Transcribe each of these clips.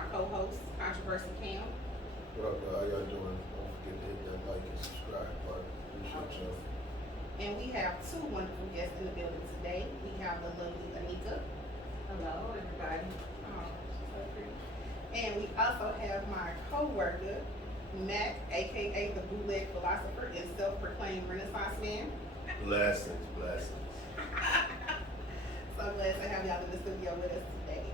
my co-host, Controversy Cam. What up, how y'all doing? Don't forget to hit that like and subscribe button. Appreciate y'all. And we have two wonderful guests in the building today. We have the lovely Anica. Hello, everybody. Oh, she's so pretty. And we also have my co-worker, Mac, aka the Bootleg Philosopher and self-proclaimed Renaissance man. Blessings. So glad to have y'all in the studio with us today.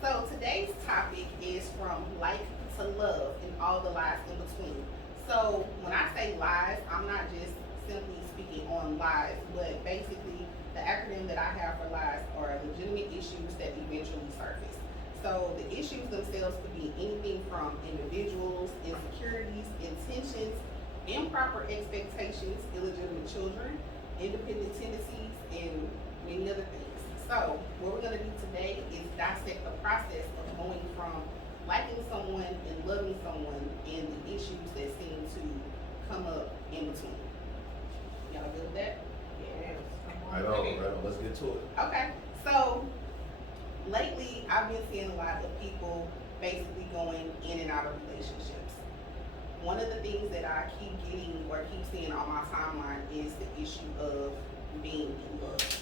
So today's topic is from like to love and all the lies in between. So when I say lies, I'm not just simply speaking on lies, but basically the acronym that I have for lies are legitimate issues that eventually surface. So the issues themselves could be anything from individuals, insecurities, intentions, improper expectations, illegitimate children, independent tendencies, and many other things. So what we're going to do today is dissect the process of going from liking someone and loving someone and the issues that seem to come up in between. Y'all good with that? Yes. Right on. Let's get to it. Okay. So lately I've been seeing a lot of people basically going in and out of relationships. One of the things that I keep getting or keep seeing on my timeline is the issue of being in love.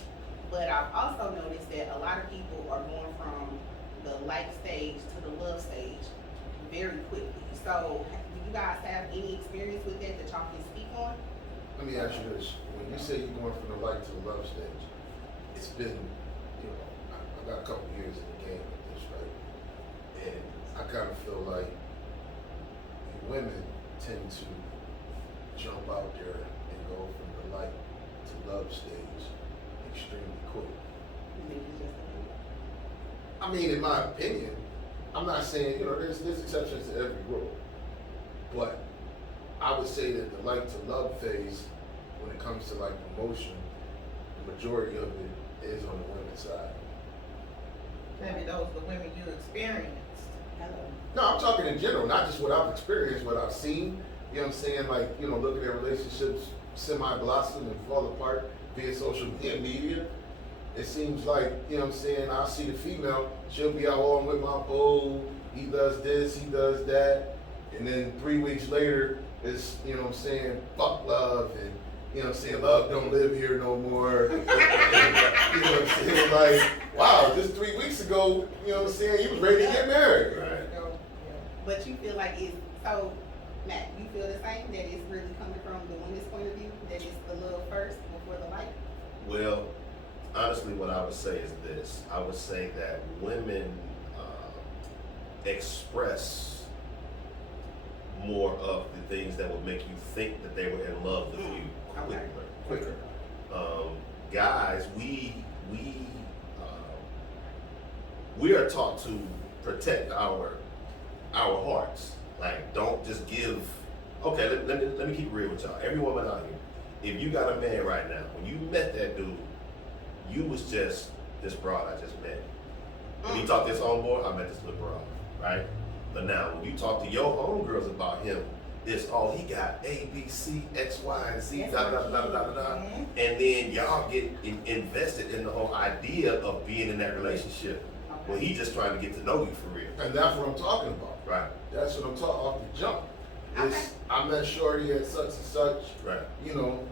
But I've also noticed that a lot of people are going from the like stage to the love stage very quickly. So do you guys have any experience with that y'all can speak on? Let me ask you this. When you say you're going from the like to the love stage, it's been, I got a couple years in the game with this, right? And I kind of feel like women tend to jump out there and go from the like to love stage extremely quick. You think it's just a I mean, in my opinion, I'm not saying, there's exceptions to every rule, but I would say that the like to love phase, when it comes to like emotion, the majority of it is on the women's side. Maybe those are the women you experienced. hello? No, I'm talking in general, not just what I've experienced, what I've seen. You know what I'm saying? Like, looking at relationships semi-blossom and fall apart via social media. It seems like, I'll see the female, she'll be out on with my boo, he does this, he does that, and then 3 weeks later, it's, fuck love, and, love don't live here no more. And, like, wow, just 3 weeks ago, you was ready to get married. Right. But you feel like it's, so Matt, you feel the same, that it's really coming from the women's point of view, that it's the love first before the like? Well, honestly, what I would say is this. I would say that women express more of the things that would make you think that they were in love with you quicker. Guys, we are taught to protect our hearts. Like, don't just give. Okay, let me keep it real with y'all. Every woman out here, if you got a man right now, when you met that dude, you was just this broad I just met. When you talk to this homeboy, I met this little broad, right? But now, when you talk to your homegirls about him, it's he got A, B, C, X, Y, and Z, da da da da da da, and then y'all get invested in the whole idea of being in that relationship. When he just trying to get to know you for real. And that's what I'm talking about. Right. That's what I'm talking off the jump. Okay. I met Shorty at such and such. Right.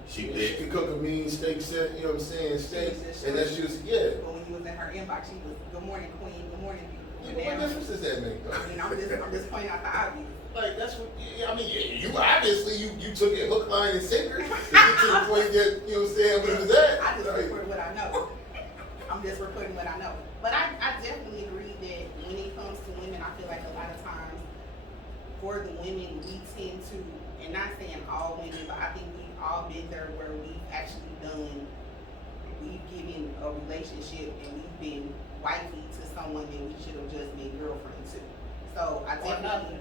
She did. could cook a mean steak set, steak. Just And that's just, yeah. But when you was in her inbox, she was, good morning, queen, good morning, Yeah, beautiful. what difference does that make, though? I mean, I'm just pointing out the obvious. Like, that's what, you obviously, you took it hook, line, and sinker to get to the point that, where it was at. I just Like, report what I know. I'm just reporting what I know. But I definitely agree that when it comes to women, I feel like a lot of times for the women, we tend to, and not saying all women, but I think we've all been there where we've actually we've given a relationship and we've been wifey to someone that we should have just been girlfriend to. So I definitely,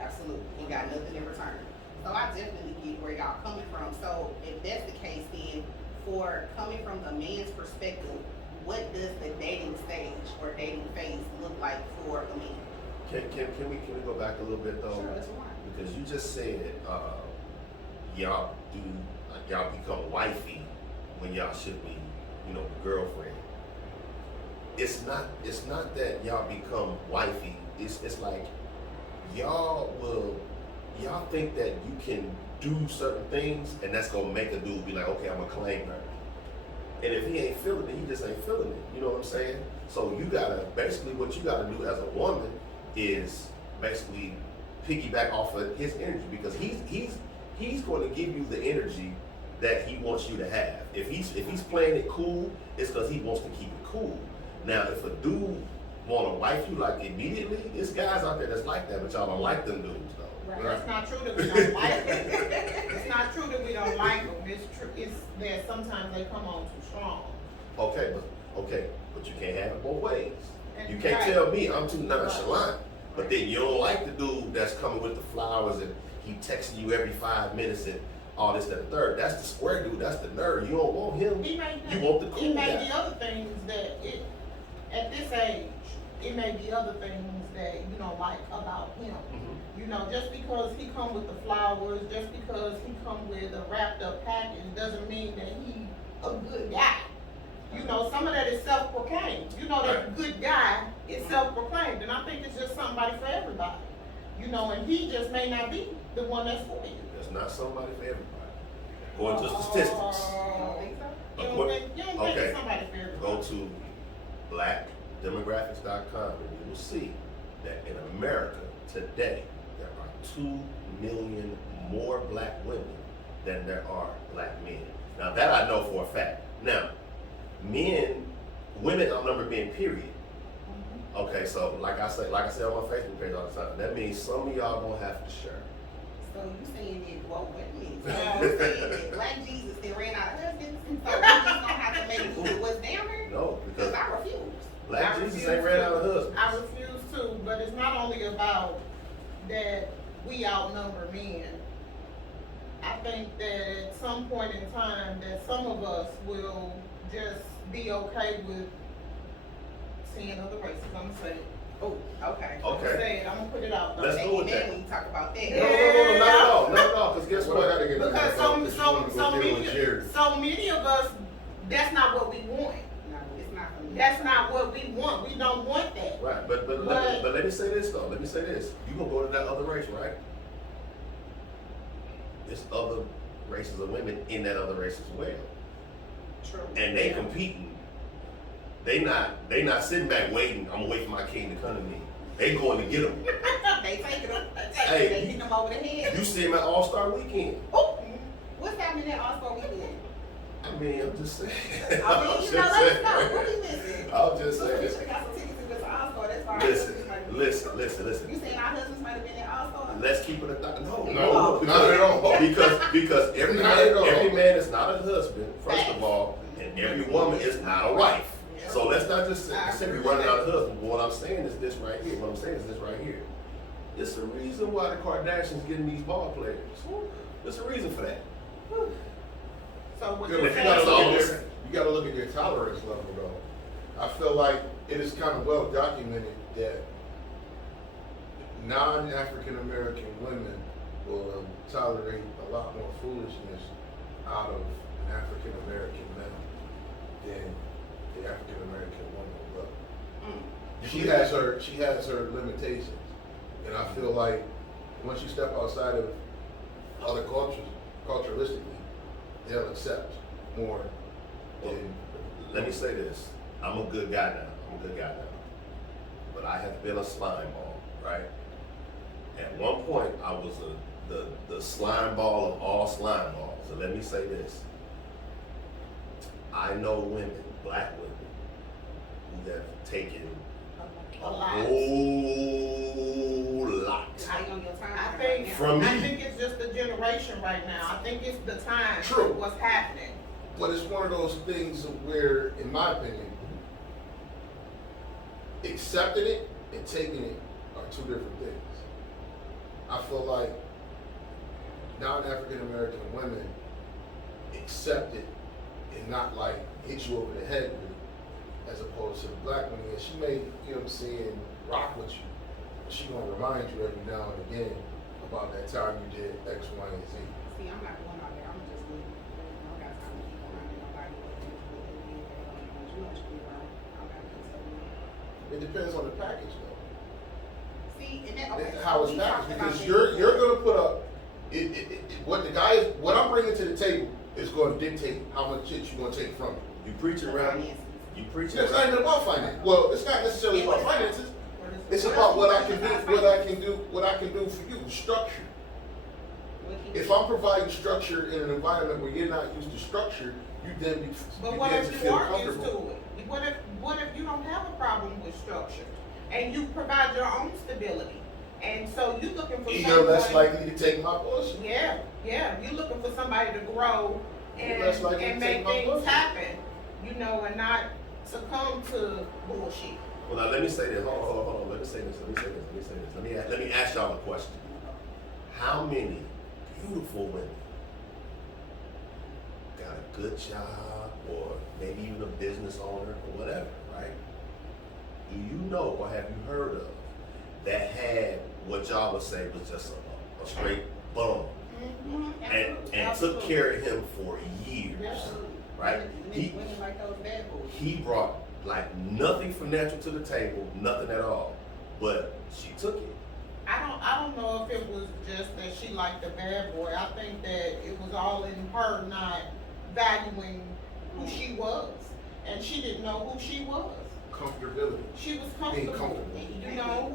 absolutely, we got nothing in return. So I definitely get where y'all coming from. So if that's the case, then for coming from the man's perspective, what does the dating stage or dating phase look like for a man? Can we go back a little bit though? Sure, that's fine. Because you just said y'all become wifey when y'all should be, girlfriend. It's not that y'all become wifey it's like y'all think that you can do certain things and that's gonna make a dude be like, okay, I'm gonna claim her. And if he ain't feeling it, he just ain't feeling it. You know what I'm saying? So you gotta, basically what you gotta do as a woman is basically piggyback off of his energy, because he's going to give you the energy that he wants you to have. If he's playing it cool, it's because he wants to keep it cool. Now, if a dude want to wife you like immediately, there's guys out there that's like that, but y'all don't like them dudes though. Right. That's not true that we don't like them. It's not true that we don't like them. It's true. It's that sometimes they come on too strong. Okay, but you can't have it both ways. And You can't right. tell me I'm too nonchalant, but then you don't like the dude that's coming with the flowers and he texting you every 5 minutes and all this, that, and third. That's the square dude. That's the nerd. You don't want him. He may You want the cool It may guy. be other things that at this age, it may be other things that you don't like about him. Mhm. You know, just because he come with the flowers, just because he come with a wrapped up package, doesn't mean that he a good guy. You know, some of that is self-proclaimed. You know, that Right. good guy is self-proclaimed, and I think it's just somebody for everybody. You know, and he just may not be the one that's for you. There's not somebody for everybody. Going to statistics. You don't think so? You don't think Okay. it's somebody for everybody. Go to blackdemographics.com and you will see that in America today, there are 2 million more black women than there are black men. Now that I know for a fact. Now, women outnumber men, period. Okay, so like I say on my Facebook page all the time, that means some of y'all gonna have to share. So you saying that, well, wait a minute. So you saying that Black Jesus they ran out of husbands, so we just gonna have to make do with what's down there? No, because Because I refuse. Black I Jesus refuse ain't ran to. out of husbands. I refuse to, but it's not only about that we outnumber men. I think that at some point in time that some of us will just be okay with seeing other races. I'm gonna say it. Oh, okay. I'm Okay. gonna say it. I'm gonna put it out there. Let's go with And then that. when you talk about that, No, not at all, because guess What I what? gotta get Because so many. many of us, that's not what we want. no, it's not for me. That's not what we want. We don't want that. Right, but let me say this though. Let me say this. You gonna go to that other race, right? There's other races of women in that other race as well, True. and they competing. They not sitting back waiting. I'm gonna wait for my king to come to me. They going to get them. They taking them. Hey. They hitting them over the head. You see them at All Star Weekend. Oh, what's happening at All-Star Weekend? I mean, I'm just saying. I mean, you know, let us know. What we missing? I'm just Look, we saying. should have got some tickets to go to All-Star. That's fine. Listen. You saying our husbands might have been at All-Star? Let's keep it a thought. No, No, because- not at all. Because every Not at all. man is not a husband, first of all, and every woman is not a wife. Yeah. So let's not just I simply agree run with out of husband. But what I'm saying is this right here. It's the reason why the Kardashians getting these ball players. There's a reason for that. So what Yeah, you're but saying you gotta look at their tolerance level though. I feel like it is kind of well documented that non-African American women will tolerate a lot more foolishness out of an African American man than the African American woman will. She has her limitations, and I feel like once you step outside of other cultures, culturalistically, they'll accept more than. Let me say this. I'm a good guy now. But I have been a slime ball, right? At one point, I was the slime ball of all slime balls. So let me say this. I know women, black women, who have taken a lot. whole lot. How you on your time? I think From me. I think it's just the generation right now. I think it's the time. True. What's happening. But it's one of those things where, in my opinion, accepting it and taking it are two different things. I feel like non-African American women accept it and not like hit you over the head with it, as opposed to the black woman. And she may, you know what I'm saying, rock with you. But she gonna remind you every now and again about that time you did X, Y, and Z. See, I'm not going out there. I'm just leaving. I don't got time to keep around nobody. You know, I don't got to keep up with. It depends on the package though. how it's packaged, because you're gonna put up what the guy is, what I'm bringing to the table is going to dictate how much shit you're gonna take from it. You preach around. You preach. It's not even about finance. Well, it's not necessarily about finances. It's about what I can do for you. Structure. If I'm providing structure in an environment where you're not used to structure, you then begin to feel comfortable. What if you don't have a problem with structure and you provide your own stability, and so you looking for You're less likely to take my bullshit. Yeah, you're looking for somebody to grow and make things bullshit happen, and not succumb to bullshit. Well, now let me say this. Hold on. Let me say this. Let me ask y'all a question. How many beautiful women got a good job, or maybe even a business owner or whatever, right? Do you know, or have you heard of, that had what y'all would say was just a straight bum, and took care of him for years, right? He brought like nothing financial to the table, nothing at all, but she took it. I don't know if it was just that she liked the bad boy. I think that it was all in her not valuing who she was, and she didn't know who she was. Comfortability. She was Being comfortable. comfortable.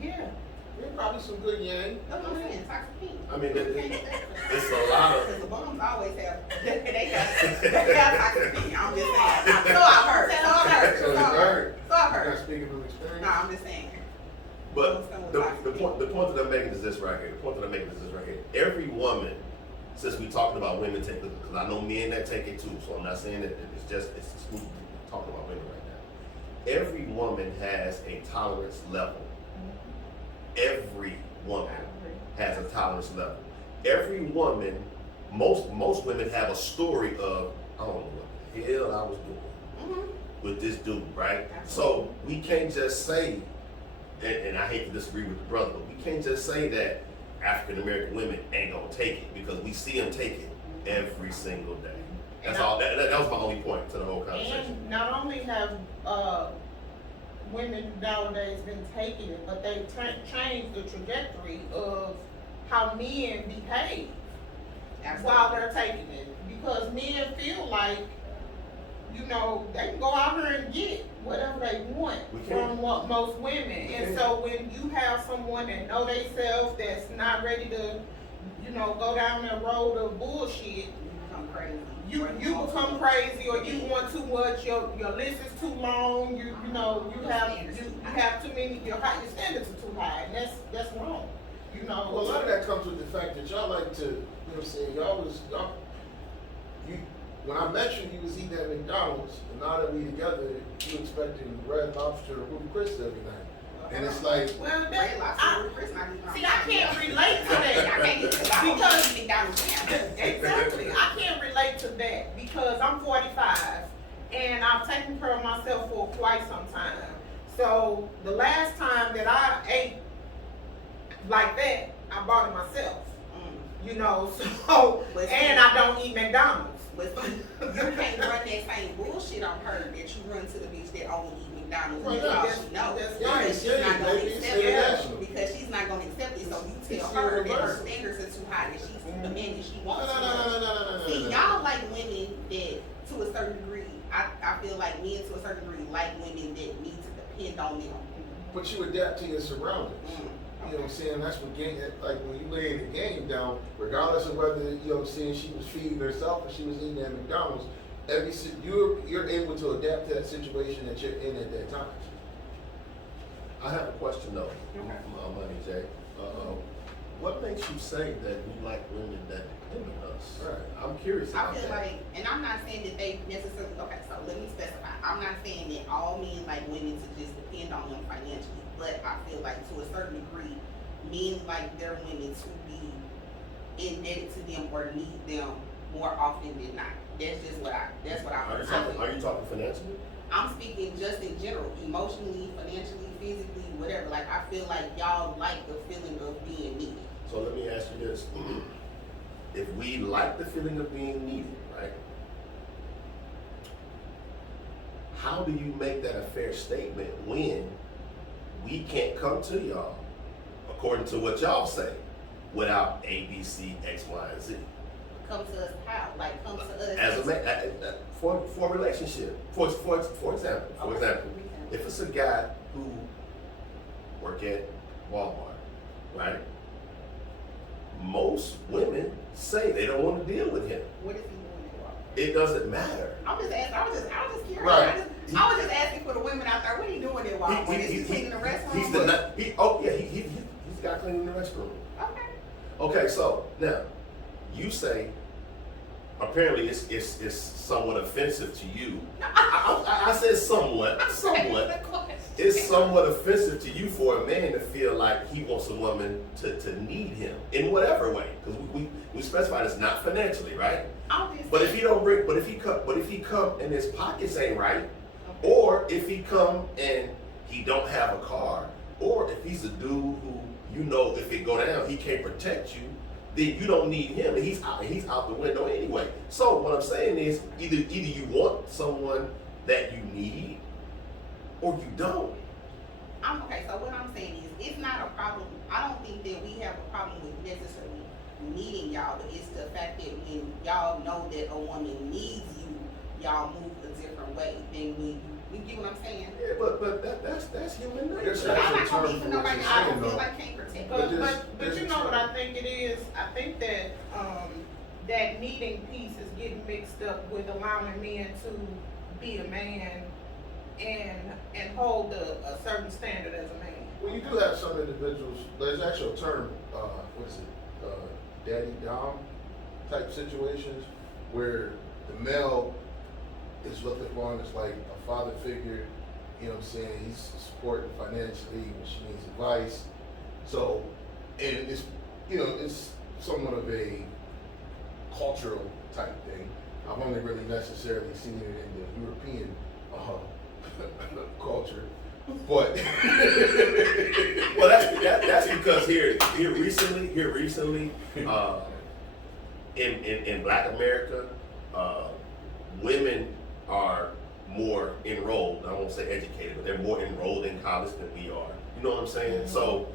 Yeah. There's probably some good yang. I mean, it's a lot of. Because the bums always have, they have toxic opinion. I'm just saying. So I've heard. So I've you're heard. not speaking from experience? No, I'm just saying. But the point that I'm making is this right here. Every woman, since we talking about women taking, because I know men that take it too, so I'm not saying that it's exclusively talking about women right now. Every woman has a tolerance level. Every woman has a tolerance level. Every woman, most women have a story of, I don't know what the hell I was doing with this dude, right? So we can't just say, and I hate to disagree with the brother, but we can't just say that African American women ain't gonna take it, because we see them take it every single day. That's all. That was my only point to the whole conversation. And not only have women nowadays been taking it, but they've changed the trajectory of how men behave while they're taking it. Because men feel like, they can go out here and get whatever they want from most women. And so when you have someone that know themselves, that's not ready to, go down that road of bullshit, you become crazy, or you want too much. Your list is too long. You have too many. Your standards are too high, and that's wrong. Well, a lot of that comes with the fact that y'all like to, when I met you, you was eating at McDonald's, and now that we together, you expecting Red Lobster or Ruby Chris every night. And it's like, well, Red Lobster, Ruby Chris, I can't relate to that. I can't because McDonald's. Exactly, I can't relate to that because I'm 45 and I've taken care of myself for quite some time. So the last time that I ate like that, I bought it myself. And I don't eat McDonald's. But you can't run that same bullshit on her that you run to the bitch that only eat McDonald's. Because she's not going to accept it. So you tell her that her standards are too high, that she's the man that she wants. See, y'all like women that, to a certain degree, I feel like men to a certain degree like women that need to depend on them. But you adapt to your surroundings. You know what I'm saying? That's what like when you lay the game down, regardless of whether, she was feeding herself or she was eating at McDonald's, you're able to adapt to that situation that you're in at that time. I have a question though, Moni J. What makes you say that we like women that depend on us? Right. I'm curious about that. I feel that. like, and I'm not saying that they necessarily, so let me specify. I'm not saying that all men like women to just depend on them financially, but I feel like to a certain degree, men like their women to be indebted to them or need them more often than not. That's just what I Are you talking financially? I'm speaking just in general, emotionally, financially, physically, whatever. Like, I feel like y'all like the feeling of being needed. So let me ask you this. If we like the feeling of being needed, right? How do you make that a fair statement when we can't come to y'all, according to what y'all say, without A, B, C, X, Y, and Z. Come to us how? Like come to us As a man, for a relationship. For example, if it's a guy who work at Walmart, right? Most women say they don't want to deal with him. What is he doing at Walmart? It doesn't matter. I'm just asking. I was just curious. Right. I was just asking for the women out there. What are you doing at Walmart? Is he cleaning the restroom? He's the guy cleaning the restroom. Okay. Okay, so now you say apparently it's somewhat offensive to you. I said somewhat. It's somewhat offensive to you for a man to feel like he wants a woman to need him in whatever way, because we specified it's not financially, right? But if he don't bring, but if he come and his pockets ain't right, or if he come and he don't have a car, or if he's a dude who you know if it go down he can't protect you, then you don't need him, and he's out the window anyway. So what I'm saying is either you want someone that you need or you don't. Okay, so what I'm saying is it's not a problem. I don't think that we have a problem with necessarily needing y'all, but it's the fact that when y'all know that a woman needs you, y'all move a different way than when you get what I'm saying? Yeah, but that's human nature. There's But I'm not actual gonna term be for for what nobody. you're I don't saying, feel though. like can't protect. But you know what I think it is? I think that that needing piece is getting mixed up with allowing men to be a man and hold a certain standard as a man. Well, you do have some individuals, there's actually a term, what is it, daddy dom type situations where the male is looked upon as like a father figure, you know what I'm saying, he's supporting financially when she needs advice. So, and it's, you know, it's somewhat of a cultural type thing. I've only really necessarily seen it in the European culture, but well, that's because here recently, in Black America, women are more enrolled. I won't say educated, but they're more enrolled in college than we are. You know what I'm saying? Mm-hmm. So,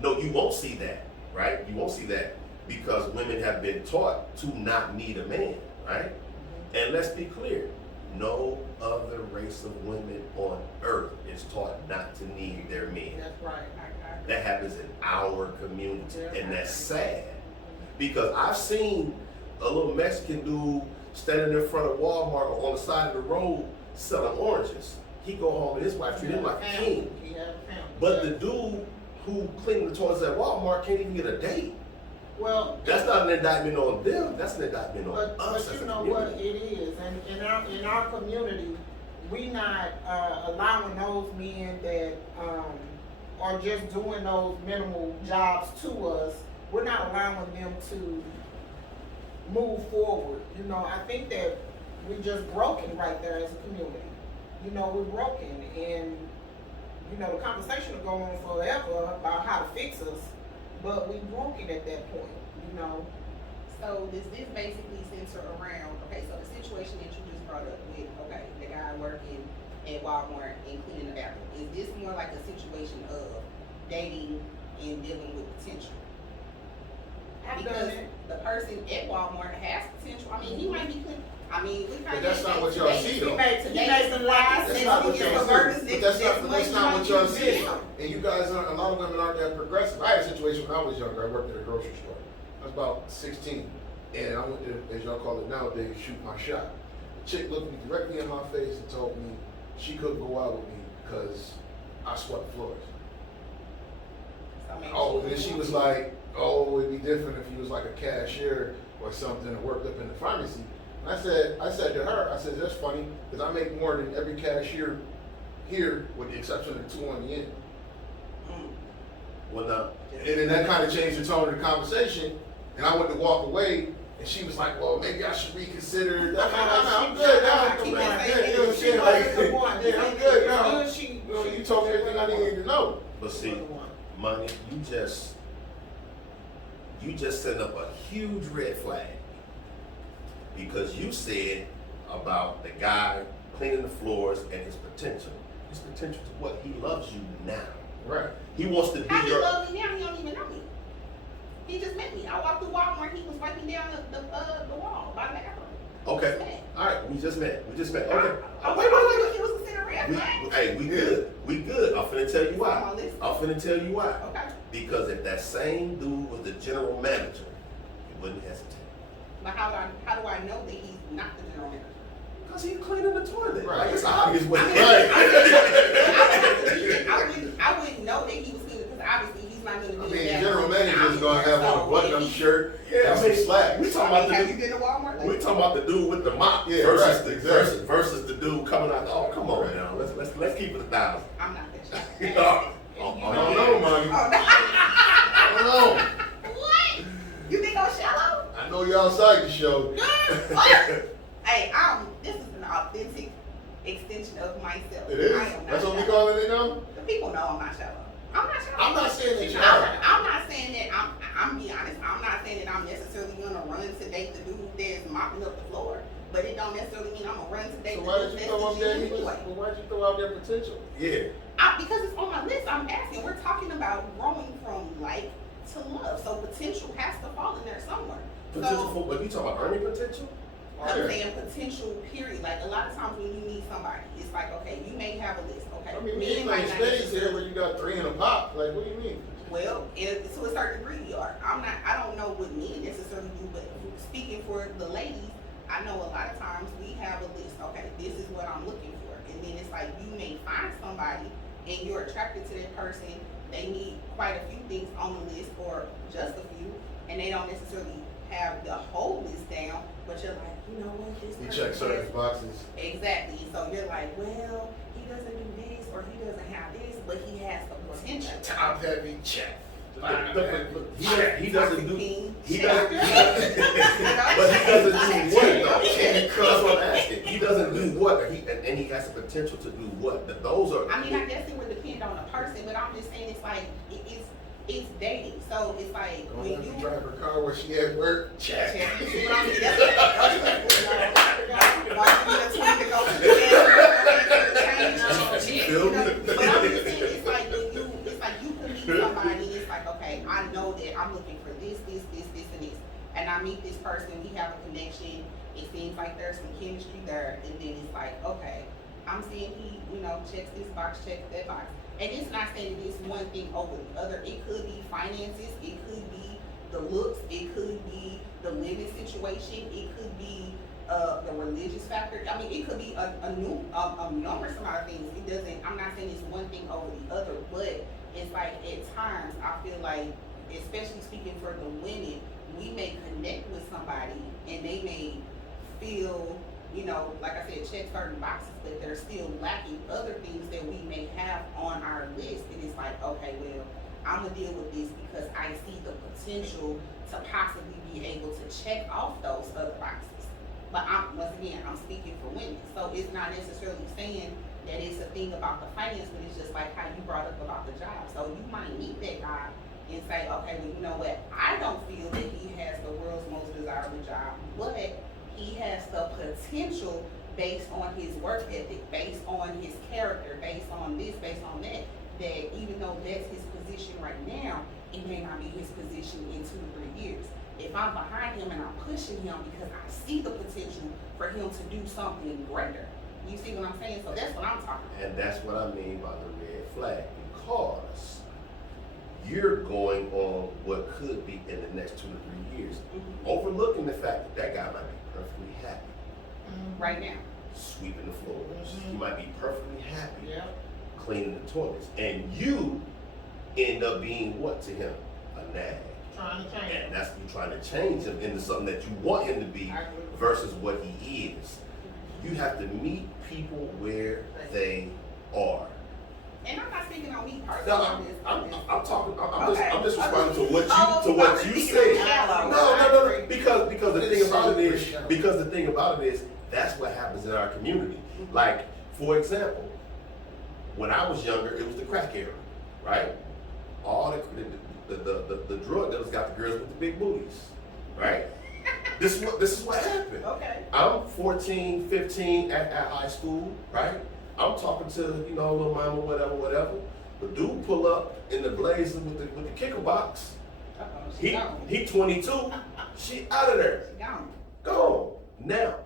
no, you won't see that, right? You won't see that because women have been taught to not need a man, right? Mm-hmm. And let's be clear. No other race of women on earth is taught not to need their men. That's right. That happens in our community, Yeah. and that's sad. Because I've seen a little Mexican dude standing in front of Walmart or on the side of the road selling oranges. He go home and his wife treat him like a king. He had a family. But the dude who cleaned the toilets at Walmart can't even get a date. Well, That's not an indictment on them. That's an indictment on but us as you a know community. what it is, and in our community, we not allowing those men that are just doing those minimal jobs to us. We're not allowing them to move forward. You know, I think that we just broken right there as a community. You know, we're broken, and you know the conversation will go on forever about how to fix us, but we broken at that point. You know. So this basically center around, okay, so the situation that you just brought up with, okay, the guy working at Walmart and cleaning the bathroom, is this more like a situation of dating and dealing with potential? I've done Because it. the person at Walmart has potential. I mean, he might be clean. I mean, we But that's not what y'all see, though. He made some lies. that's not what y'all see. But that's not what y'all see. And you guys aren't, a lot of women aren't that progressive. I had a situation when I was younger. I worked at a grocery store. I was about 16, and I went to, as y'all call it nowadays, shoot my shot. The chick looked me directly in my face and told me she couldn't go out with me because I swept floors. Oh, and then she was like, oh, it'd be different if you was like a cashier or something and worked up in the pharmacy. And I said to her, I said, that's funny, because I make more than every cashier here, with the exception of the two on the end. Well, no. And then that kind of changed the tone of the conversation, and I went to walk away, and she was like, well, maybe I should reconsider. I'm good now. I'm good. You know what I'm saying? Like, yeah, I'm good now. You told me everything I needed to know. But see, Moni, you just set up a huge red flag. Because you said about the guy cleaning the floors and his potential. his potential to what? He loves you now. Right. He wants to be How he your. love me now? He don't even know me. He just met me. I walked through Walmart. He was wiping down the wall by the bathroom. Okay. All right. We just met. Okay. Wait. He was considered red flag. Hey, we good. We good. I'm finna tell you why. Come on, listen. I'm finna tell you why. Okay. Because if that same dude was the general manager, he wouldn't hesitate. But how do I know that he's not the general manager? Because he's cleaning the toilet. Right. Like, it's obvious what he Right. I wouldn't know that he was good because obviously he's not going to do I mean, that. general manager is gonna have on a button-up shirt and some slacks. We talking about Have the you been to Walmart? we talking about the dude with the mop Yeah, versus right, the exactly. versus the dude coming out. Oh, come on now. Let's keep it 1,000. I'm not that shy. I I don't know, Moni. Oh, no. I don't know. What? You think I'm shallow? I know you're outside the show. What? Hey, this is an authentic extension of myself. It is? I am not That's what we shallow. calling it now? The people know I'm not shallow. I'm not shallow. I'm not saying that you're not. I'm not saying that I'm being honest. I'm not saying that I'm necessarily gonna run to date the dude that's mopping up the floor. But it don't necessarily mean I'm gonna run to date So the why dude did you that's throw out the that? anyway. Well, why'd you throw out that potential? Yeah. Because it's on my list. I'm asking. We're talking about growing from like to love. So potential has to fall in there somewhere. Potential So, for what you talking about? Earning potential? I'm Yeah. saying potential, period. Like a lot of times when you meet somebody, it's like, okay, you may have a list, okay? I mean, we Men ain't might like not stays necessarily- here where you got 3 in a pot. Like, what do you mean? Well, to a certain degree, we are. I don't know what men necessarily do, but speaking for the ladies, I know a lot of times we have a list. Okay, this is what I'm looking for, and then it's like you may find somebody and you're attracted to that person. They need quite a few things on the list, or just a few, and they don't necessarily have the whole list down. But you're like, you know what, this You person check certain has- boxes. Exactly. So you're like, well, he doesn't do this or he doesn't have this, but he has the potential. Top heavy check. He doesn't do. King, He check. doesn't. But he doesn't do what though? That's what I'm asking. He doesn't do what, and he has the potential to do what. Those are. I mean, I guess it would depend on the person, but I'm just saying it's like it's dating. So it's like Don't when let you me drive her car where she at work. Check. See what I'm saying? That's You feel me? But I'm just saying it's like when you can meet somebody, it's like, okay, I know that I'm looking for this, and this. And I meet this person, we have a connection, it seems like there's some chemistry there, and then it's like, okay, I'm seeing he, checks this box, checks that box. And it's not saying that it's one thing over the other. It could be finances, it could be the looks, it could be the living situation, it could be the religious factor. I mean, it could be a numerous amount of things. It doesn't. I'm not saying it's one thing over the other, but it's like at times I feel like, especially speaking for the women, we may connect with somebody and they may feel, like I said, check certain boxes, but they're still lacking other things that we may have on our list. And it's like, okay, well, I'm gonna deal with this because I see the potential to possibly be able to check off those other boxes. But once again, I'm speaking for women. So it's not necessarily saying that it's a thing about the finance, but it's just like how you brought up about the job. So you might meet that guy and say, okay, well, you know what? I don't feel that he has the world's most desirable job, but he has the potential based on his work ethic, based on his character, based on this, based on that, that even though that's his position right now, it may not be his position in 2 or 3 years. If I'm behind him and I'm pushing him because I see the potential for him to do something greater. You see what I'm saying? So that's what I'm talking about. And that's what I mean by the red flag, because you're going on what could be in the next 2 to 3 years, overlooking the fact that guy might be perfectly happy Right now. sweeping the floors. He might be perfectly happy Yeah. cleaning the toilets, and you end up being what to him? A nag. Trying to change. And that's you trying to change him into something that you want him to be I agree. versus what he is. You have to meet people where they are. And I'm not speaking on me personally. No, I'm talking. I'm just Okay. responding to what Oh, you I'm said. speaking shallow. No. Because the thing about it is, Shallow. because the thing about it is, that's what happens in our community. Like, for example, when I was younger, it was the crack era, right? All the drug dealers got the girls with the big booties, right? This is what happened. Okay. I'm 14, 15 at high school, right? I'm talking to, you know, little mama, whatever. But dude pull up in the blazer with the kicker box. He 22. She out of there. She gone. Go. Now,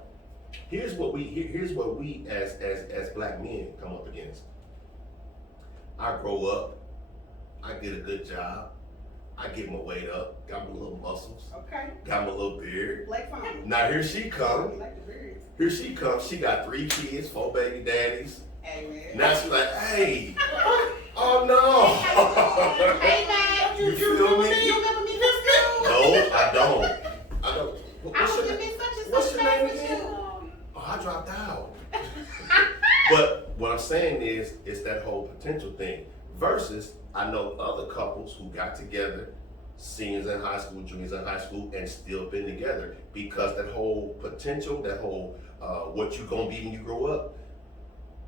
here's what we as black men come up against. I grow up, I get a good job, I get my weight up, got my little muscles, Okay. got my little beard. Like fine. Now here she comes. Like the birds. Here she comes. She got 3 kids, 4 baby daddies. Hey, man. Now she's like, hey, oh no. Hey, man. You feel me? You remember me from school? No, I don't. I What's was your, in Miss such and what's such your name class with again? you. Oh, I dropped out. But what I'm saying is, it's that whole potential thing. Versus, I know other couples who got together, seniors in high school, juniors in high school, and still been together because that whole potential, that whole what you gonna be when you grow up,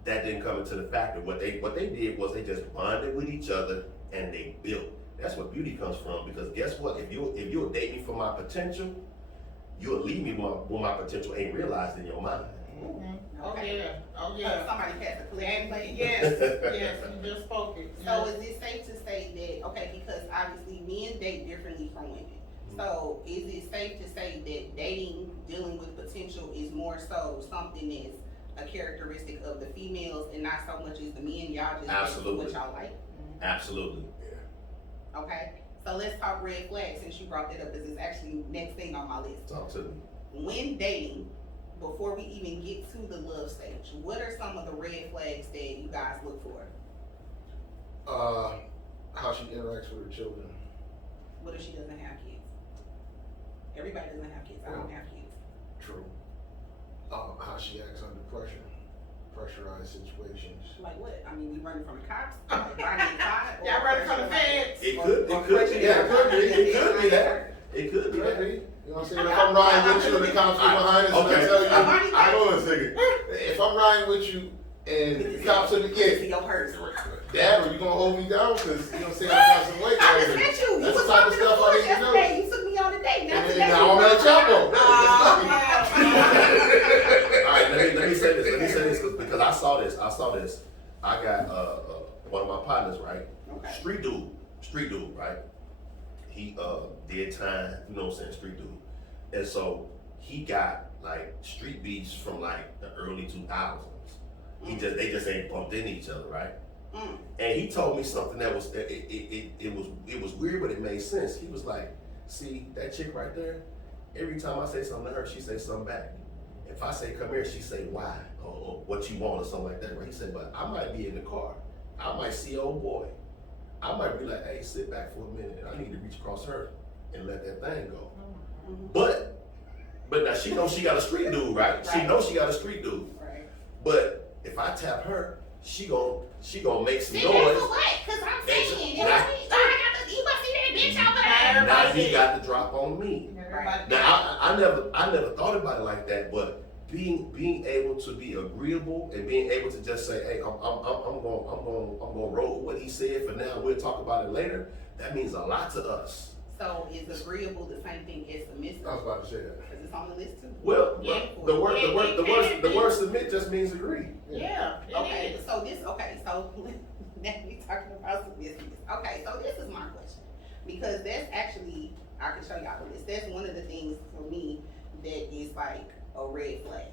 that didn't come into the factor. What they did was they just bonded with each other and they built. That's where beauty comes from. Because guess what? If you'll date me for my potential, you'll leave me when my potential ain't realized in your mind. Mm-hmm. Oh Okay. yeah. Somebody passed a collection plate. Yes, you just spoke it. So is it safe to say that, okay, because obviously men date differently from women. So is it safe to say that dating, dealing with potential is more so something that's a characteristic of the females and not so much as the men? Y'all just Absolutely. what y'all like? Absolutely. Okay. So let's talk red flags since you brought that up, because it's actually next thing on my list. Talk to me. When dating, before we even get to the love stage, what are some of the red flags that you guys look for? How she interacts with her children. What if she doesn't have kids? Everybody doesn't have kids. I don't have kids. True. How she acts under pressure, pressurized situations. Like what? I mean, we running from the cops? Like Bonnie and Clyde? Y'all running from the feds? It could be that. It could be that. You know what I'm saying? If I'm riding with you and the cops are behind us, Okay. and I tell you, I- hold on a second. If I'm riding with you and the cops are the It's kid, your purse. Dad, are you gonna hold me down? Because you know what I'm saying? I got some weight. I just rising. met you. You That's was the type of talking to stuff I Ford need to know. yesterday. You took me on a date. Now And today now I'm El Chapo. All right, let me say this because I saw this. I got one of my partners, right? Okay. Street dude, right? He did time, you know what I'm saying, street dude. And so he got like street beefs from like the early 2000s. They just ain't bumped into each other, right? And he told me something that was it was weird, but it made sense. He was like, see that chick right there? Every time I say something to her, she say something back. If I say come here, she say why or what you want or something like that. Right? He said, but I might be in the car. I might see old boy. I might be like, hey, sit back for a minute. I need to reach across her and let that thing go. But now she knows she got a street dude, right? She knows she got a street dude. Right. But if I tap her, she gon' make some See, noise. that's for what? Because I'm saying, you must see that bitch over there. Now he got the drop on me. Right. Now I never thought about it like that, but being able to be agreeable and being able to just say, hey, I'm gonna roll with what he said for now. We'll talk about it later. That means a lot to us. So is agreeable the same thing as submissive? I was about to say that. Because it's on the list too. Well, Yeah. the word submit just means agree. Yeah. Okay, so now we talking about submissiveness. Okay, so this is my question. Because that's actually, I can show y'all the list. That's one of the things for me that is like a red flag.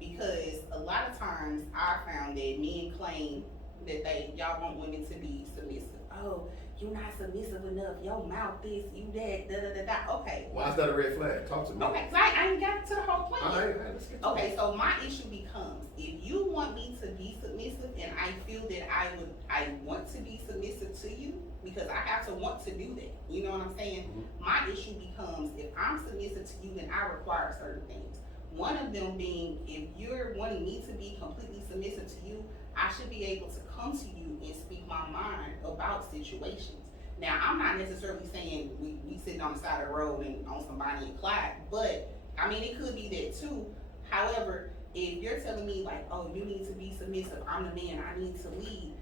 Because a lot of times I found that men claim that y'all want women to be submissive. Oh, you're not submissive enough. Your mouth this, you that, da da da da. Okay. Why is that a red flag? Talk to me. Okay, so I ain't got to the whole point. All right, let's get to Okay, it. so my issue becomes, if you want me to be submissive and I feel that I want to be submissive to you, because I have to want to do that. You know what I'm saying? Mm-hmm. My issue becomes, if I'm submissive to you, then I require certain things. One of them being, if you're wanting me to be completely submissive to you, I should be able to come to you and speak my mind about situations. Now, I'm not necessarily saying we sitting on the side of the road and on some Bonnie and Clyde, but I mean, it could be that too. However, if you're telling me like, oh, you need to be submissive, I'm the man, I need to lead.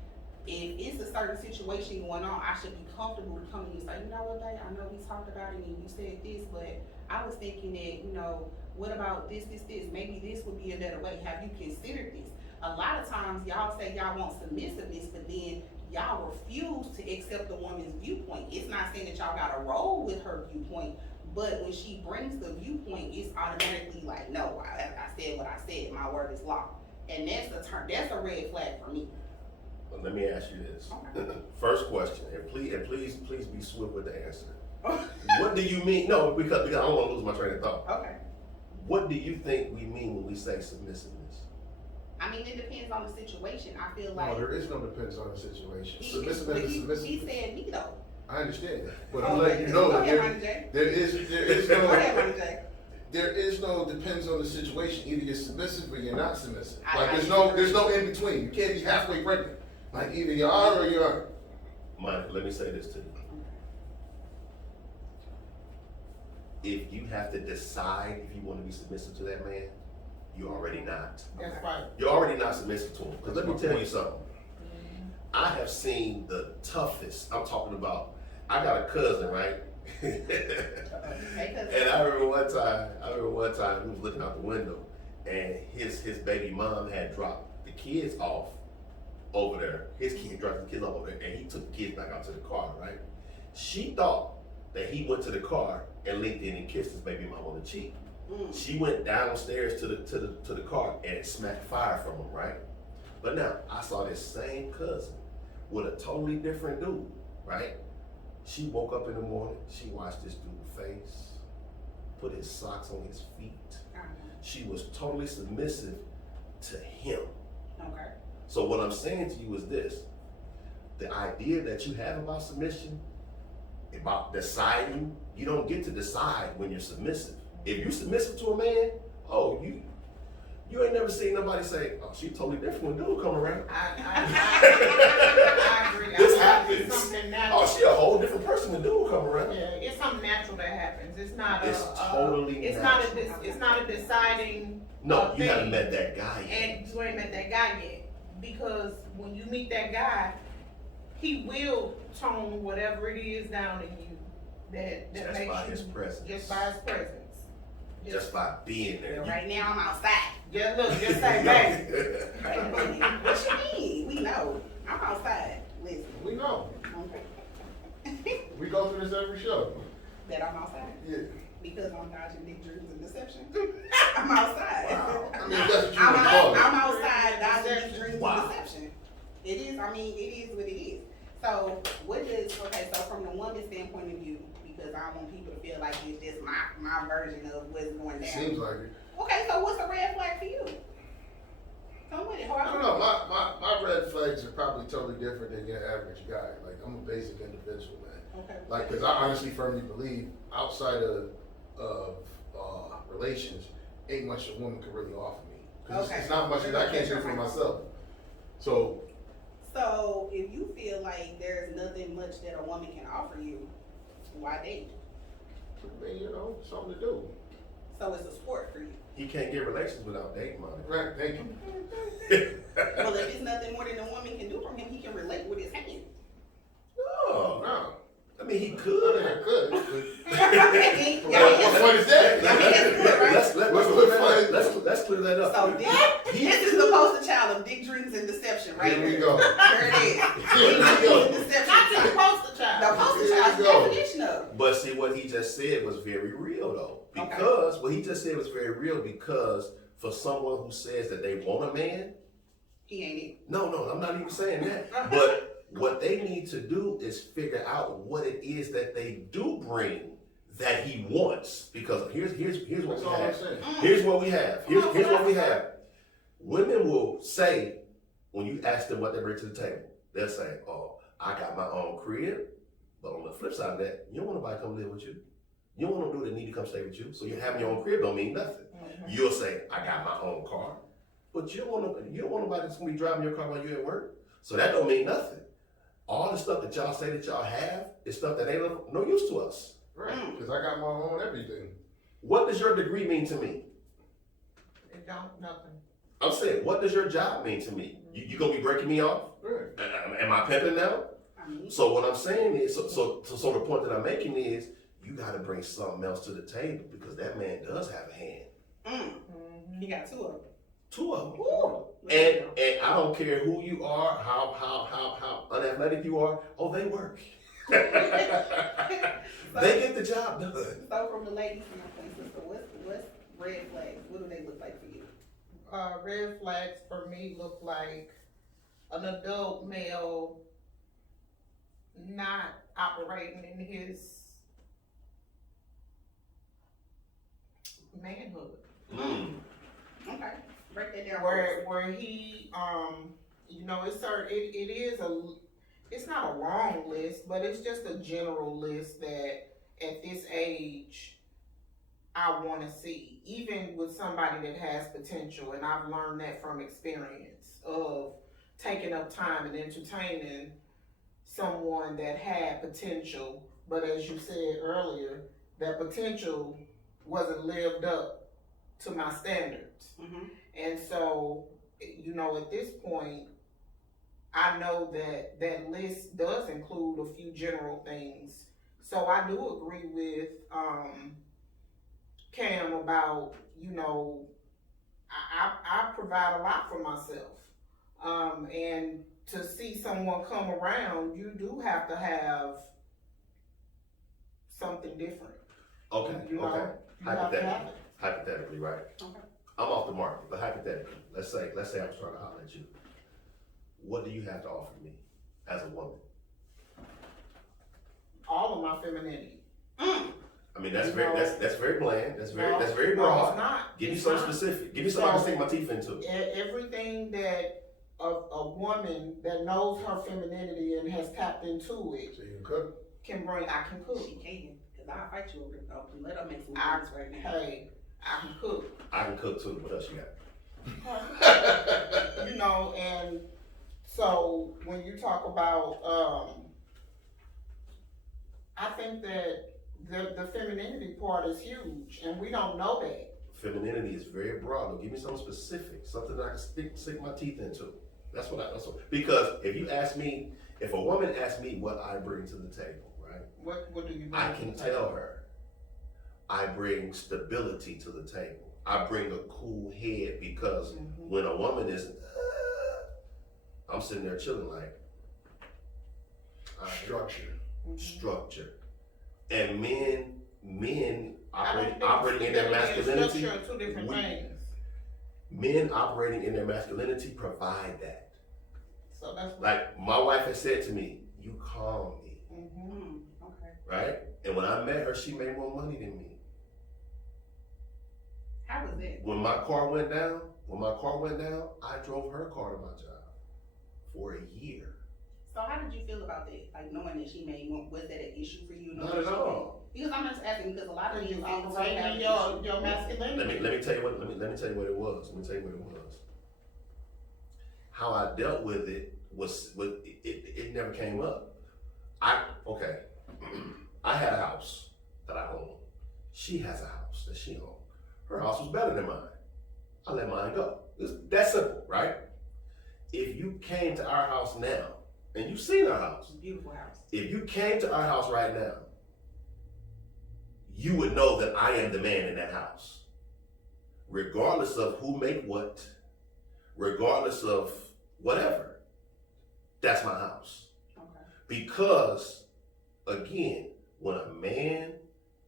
If it's a certain situation going on, I should be comfortable to come to you and say, you know what, babe, I know we talked about it and you said this, but I was thinking that, what about this? Maybe this would be a better way. Have you considered this? a lot of times y'all say y'all want submissiveness, but then y'all refuse to accept the woman's viewpoint. It's not saying that y'all gotta roll with her viewpoint, but when she brings the viewpoint, it's automatically like, no, I said what I said, my word is law. And that's a red flag for me. Well, let me ask you this. Okay. First question, and please be swift with the answer. What do you mean? No, because I don't want to lose my train of thought. Okay. What do you think we mean when we say submissiveness? I mean, it depends on the situation. I feel like No, there is no depends on the situation. he Submissiveness is submissiveness. He said me though. I understand that, but Oh, I'm letting you know go that ahead, Moni J. there is Go no ahead, Moni J. there is no depends on the situation. Either you're submissive or you're not submissive. Like I there's no in between. You can't be halfway pregnant. Like either you are or you aren't. Monica, let me say this to you. If you have to decide if you want to be submissive to that man, you're already not. That's right. You're already not submissive to him. Because let me tell you something. I have seen the toughest. I'm talking about, I got a cousin, right? And I remember one time he was looking out the window and his baby mom had dropped the kids off over there. His kid dropped the kids off over there and he took the kids back out to the car, right? She thought that he went to the car and leaned in and kissed his baby mom on the cheek. She went downstairs to the car and it smacked fire from him, right? But now I saw this same cousin with a totally different dude, right? She woke up in the morning, she watched this dude's face, put his socks on his feet. She was totally submissive to him. Okay. So what I'm saying to you is this: the idea that you have about submission, about deciding, you don't get to decide when you're submissive. If you're submissive to a man, oh, you ain't never seen nobody say, oh, she totally different when dude come around. I agree. This I happens. It's something natural. Oh, she a whole different person when dude come around. Yeah, it's something natural that happens. It's not It's totally it's natural. it's not a deciding. No, you thing. haven't met that guy yet. And you ain't met that guy yet. Because when you meet that guy, he will tone whatever it is down in you that Just makes by you, his presence. Just by his presence. Just by being there. Right now I'm outside. Just look, just say, baby. What you mean? We know. I'm outside. Listen. We know. Okay. We go through this every show. That I'm outside. Yeah. Because I'm dodging big dreams and deception. I'm outside. Wow. I mean, that's what you I'm would call it. outside dodging big dreams Wow. and deception. It is, I mean, it is what it is. So so from the woman's standpoint of view, because I don't want people to feel like it's just my version of what's going down. Seems like it. Okay, so what's a red flag for you? Come with it. I don't know. My red flags are probably totally different than your average guy. Like, I'm a basic individual, man. Okay. Like, because I honestly firmly believe outside of relations, ain't much a woman could really offer me. Because Okay. it's not much that I can't do for myself. So if you feel like there's nothing much that a woman can offer you, why date? I mean, something to do. So it's a sport for you. He can't get relations without dating, man. Right, thank you. Well, if it's nothing more than a woman can do for him, he can relate with his hand. No. No. I mean, he I mean, could. I could. But Yeah, what is that? Let's clear that up. So this is the poster child of big dreams and deception, right? Here we go. There it is. Here we go. Big dreams and deception. Not to the poster child. The poster Here child's we go. definition of it. But see, what he just said was very real, though. Because what he just said was very real because for someone who says that they want a man, He ain't it. no, I'm not even saying that. But what they need to do is figure out what it is that they do bring that he wants. Because here's what That's we all I'm have. saying. Here's what we have. Here's what we have. Women will say, when you ask them what they bring to the table, they'll say, oh, I got my own crib. But on the flip side of that, you don't want nobody to come live with you. You don't want no dude that need to come stay with you. So you having your own crib don't mean nothing. You'll say, I got my own car. But you don't want nobody that's gonna be driving your car while you're at work. So that don't mean nothing. All the stuff that y'all say that y'all have is stuff that ain't no use to us. Right, because I got my own everything. What does your degree mean to me? It don't, nothing. I'm saying, what does your job mean to me? You gonna be breaking me off? Right. Am I pimping now? I mean, So what I'm saying is, so the point that I'm making is, you gotta bring something else to the table because that man does have a hand. he got two of them. 2 of them. Woo. And I don't care who you are, how unathletic you are. Oh, they work. They get the job done. So from the ladies' standpoint, sister, what's red flags? What do they look like for you? Red flags for me look like an adult male not operating in his manhood. Okay, break that down. Where he, you know, it's not a long list, but it's just a general list that at this age I want to see, even with somebody that has potential. And I've learned that from experience of taking up time and entertaining someone that had potential, but as you said earlier, that potential wasn't lived up to my standards. Mm-hmm. And so, you know, at this point, I know that that list does include a few general things. So I do agree with Cam about, you know, I provide a lot for myself. And to see someone come around, you do have to have something different. Okay, You know, okay. you have to have it. Hypothetically, right? Okay. I'm off the market, but hypothetically, let's say I'm trying to holler at you. What do you have to offer me as a woman? All of my femininity. I mean, that's You very know, that's very bland. That's very No, broad. it's not. Give me It's something not. specific. Give me something I can stick my teeth into. Everything that a woman that knows her femininity and has tapped into it So you can cook. can bring. I can cook. She can, because I'll fight you over it. Oh, let her make some I, noise right now. hey, I can cook. I can cook too. What else you got? You know, and so when you talk about, I think that the femininity part is huge, and we don't know that. Femininity is very broad. Give me something specific, something that I can stick my teeth into. That's what. Because if a woman asks me what I bring to the table, right? What do you bring I to can the table? tell her I bring stability to the table. I bring a cool head because when a woman is, I'm sitting there chilling like structure, and men operating in their masculinity. Structure are two different things. Men operating in their masculinity provide that. So that's Like my wife has said to me, "You calm me," Okay. right? And when I met her, she made more money than me. How was it? When my car went down, I drove her car to my job for a year. So how did you feel about that? Like knowing that she made one, was that an issue for you? Not at all. Because I'm just asking because a lot of you these operating your masculinity. Let me tell you what it was. How I dealt with it was it never came up. I had a house that I owned. She has a house that she owned. Her house was better than mine. I let mine go. It's that simple, right? If you came to our house now, and you've seen our house. Beautiful house. If you came to our house right now, you would know that I am the man in that house. Regardless of who make what, regardless of whatever, that's my house. Okay. Because, again, when a man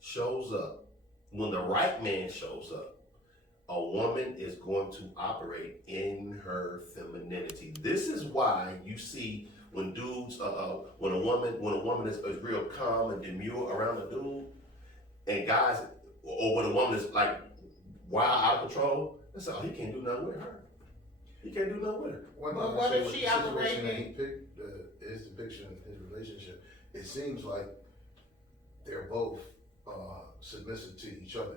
shows up, when the right man shows up, a woman is going to operate in her femininity. This is why you see when dudes, when a woman is real calm and demure around a dude, and guys, or when a woman is like wild out of control, that's all. He can't do nothing with her. He can't do nothing with her. But what if she operating? He picked his depiction of his relationship. It seems like they're both submissive to each other.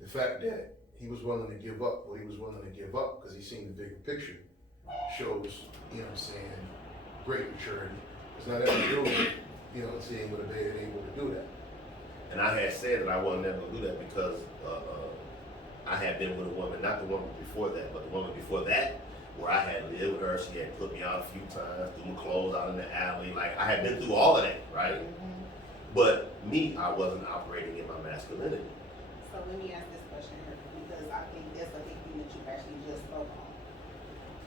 The fact that he was willing to give up what he was willing to give up because he seen the bigger picture shows, you know what I'm saying, great maturity. It's not every dude, you know what I'm saying, would have been able to do that. And I had said that I wasn't never gonna do that because I had been with a woman, not the woman before that, but the woman before that, where I had lived with her. She had put me out a few times, threw my clothes out in the alley. Like I had been through all of that, right? But me, I wasn't operating in my masculinity. So let me ask this question here, because I think that's a big thing that you actually just spoke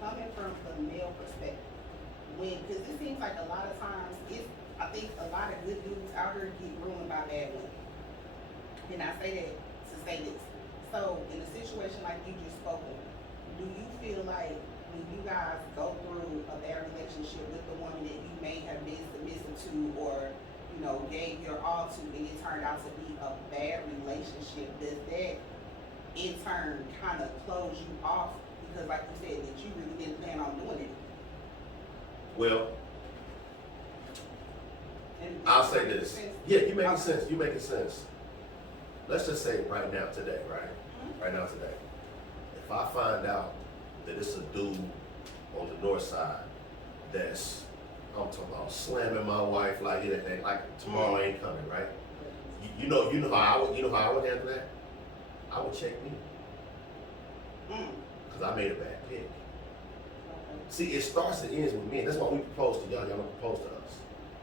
coming from the male perspective, because it seems like a lot of times, I think a lot of good dudes out here get ruined by bad women. And I say that to say this. So in a situation like you just spoke on, do you feel like when you guys go through a bad relationship with the woman that you may have been submissive to, or gave your all to, and it turned out to be a bad relationship, does that in turn kind of close you off? Because like you said, that you really didn't plan on doing it. Well, I'll say this. Yeah, you making sense. You making sense. Let's just say right now, today, right? Mm-hmm. Right now, today. If I find out that it's a dude on the north side that's, I'm talking about slamming my wife like it, like tomorrow ain't coming, right? You know how I would handle that. I would check me, cause I made a bad pick. See, it starts and ends with men. That's why we propose to y'all. Y'all don't propose to us.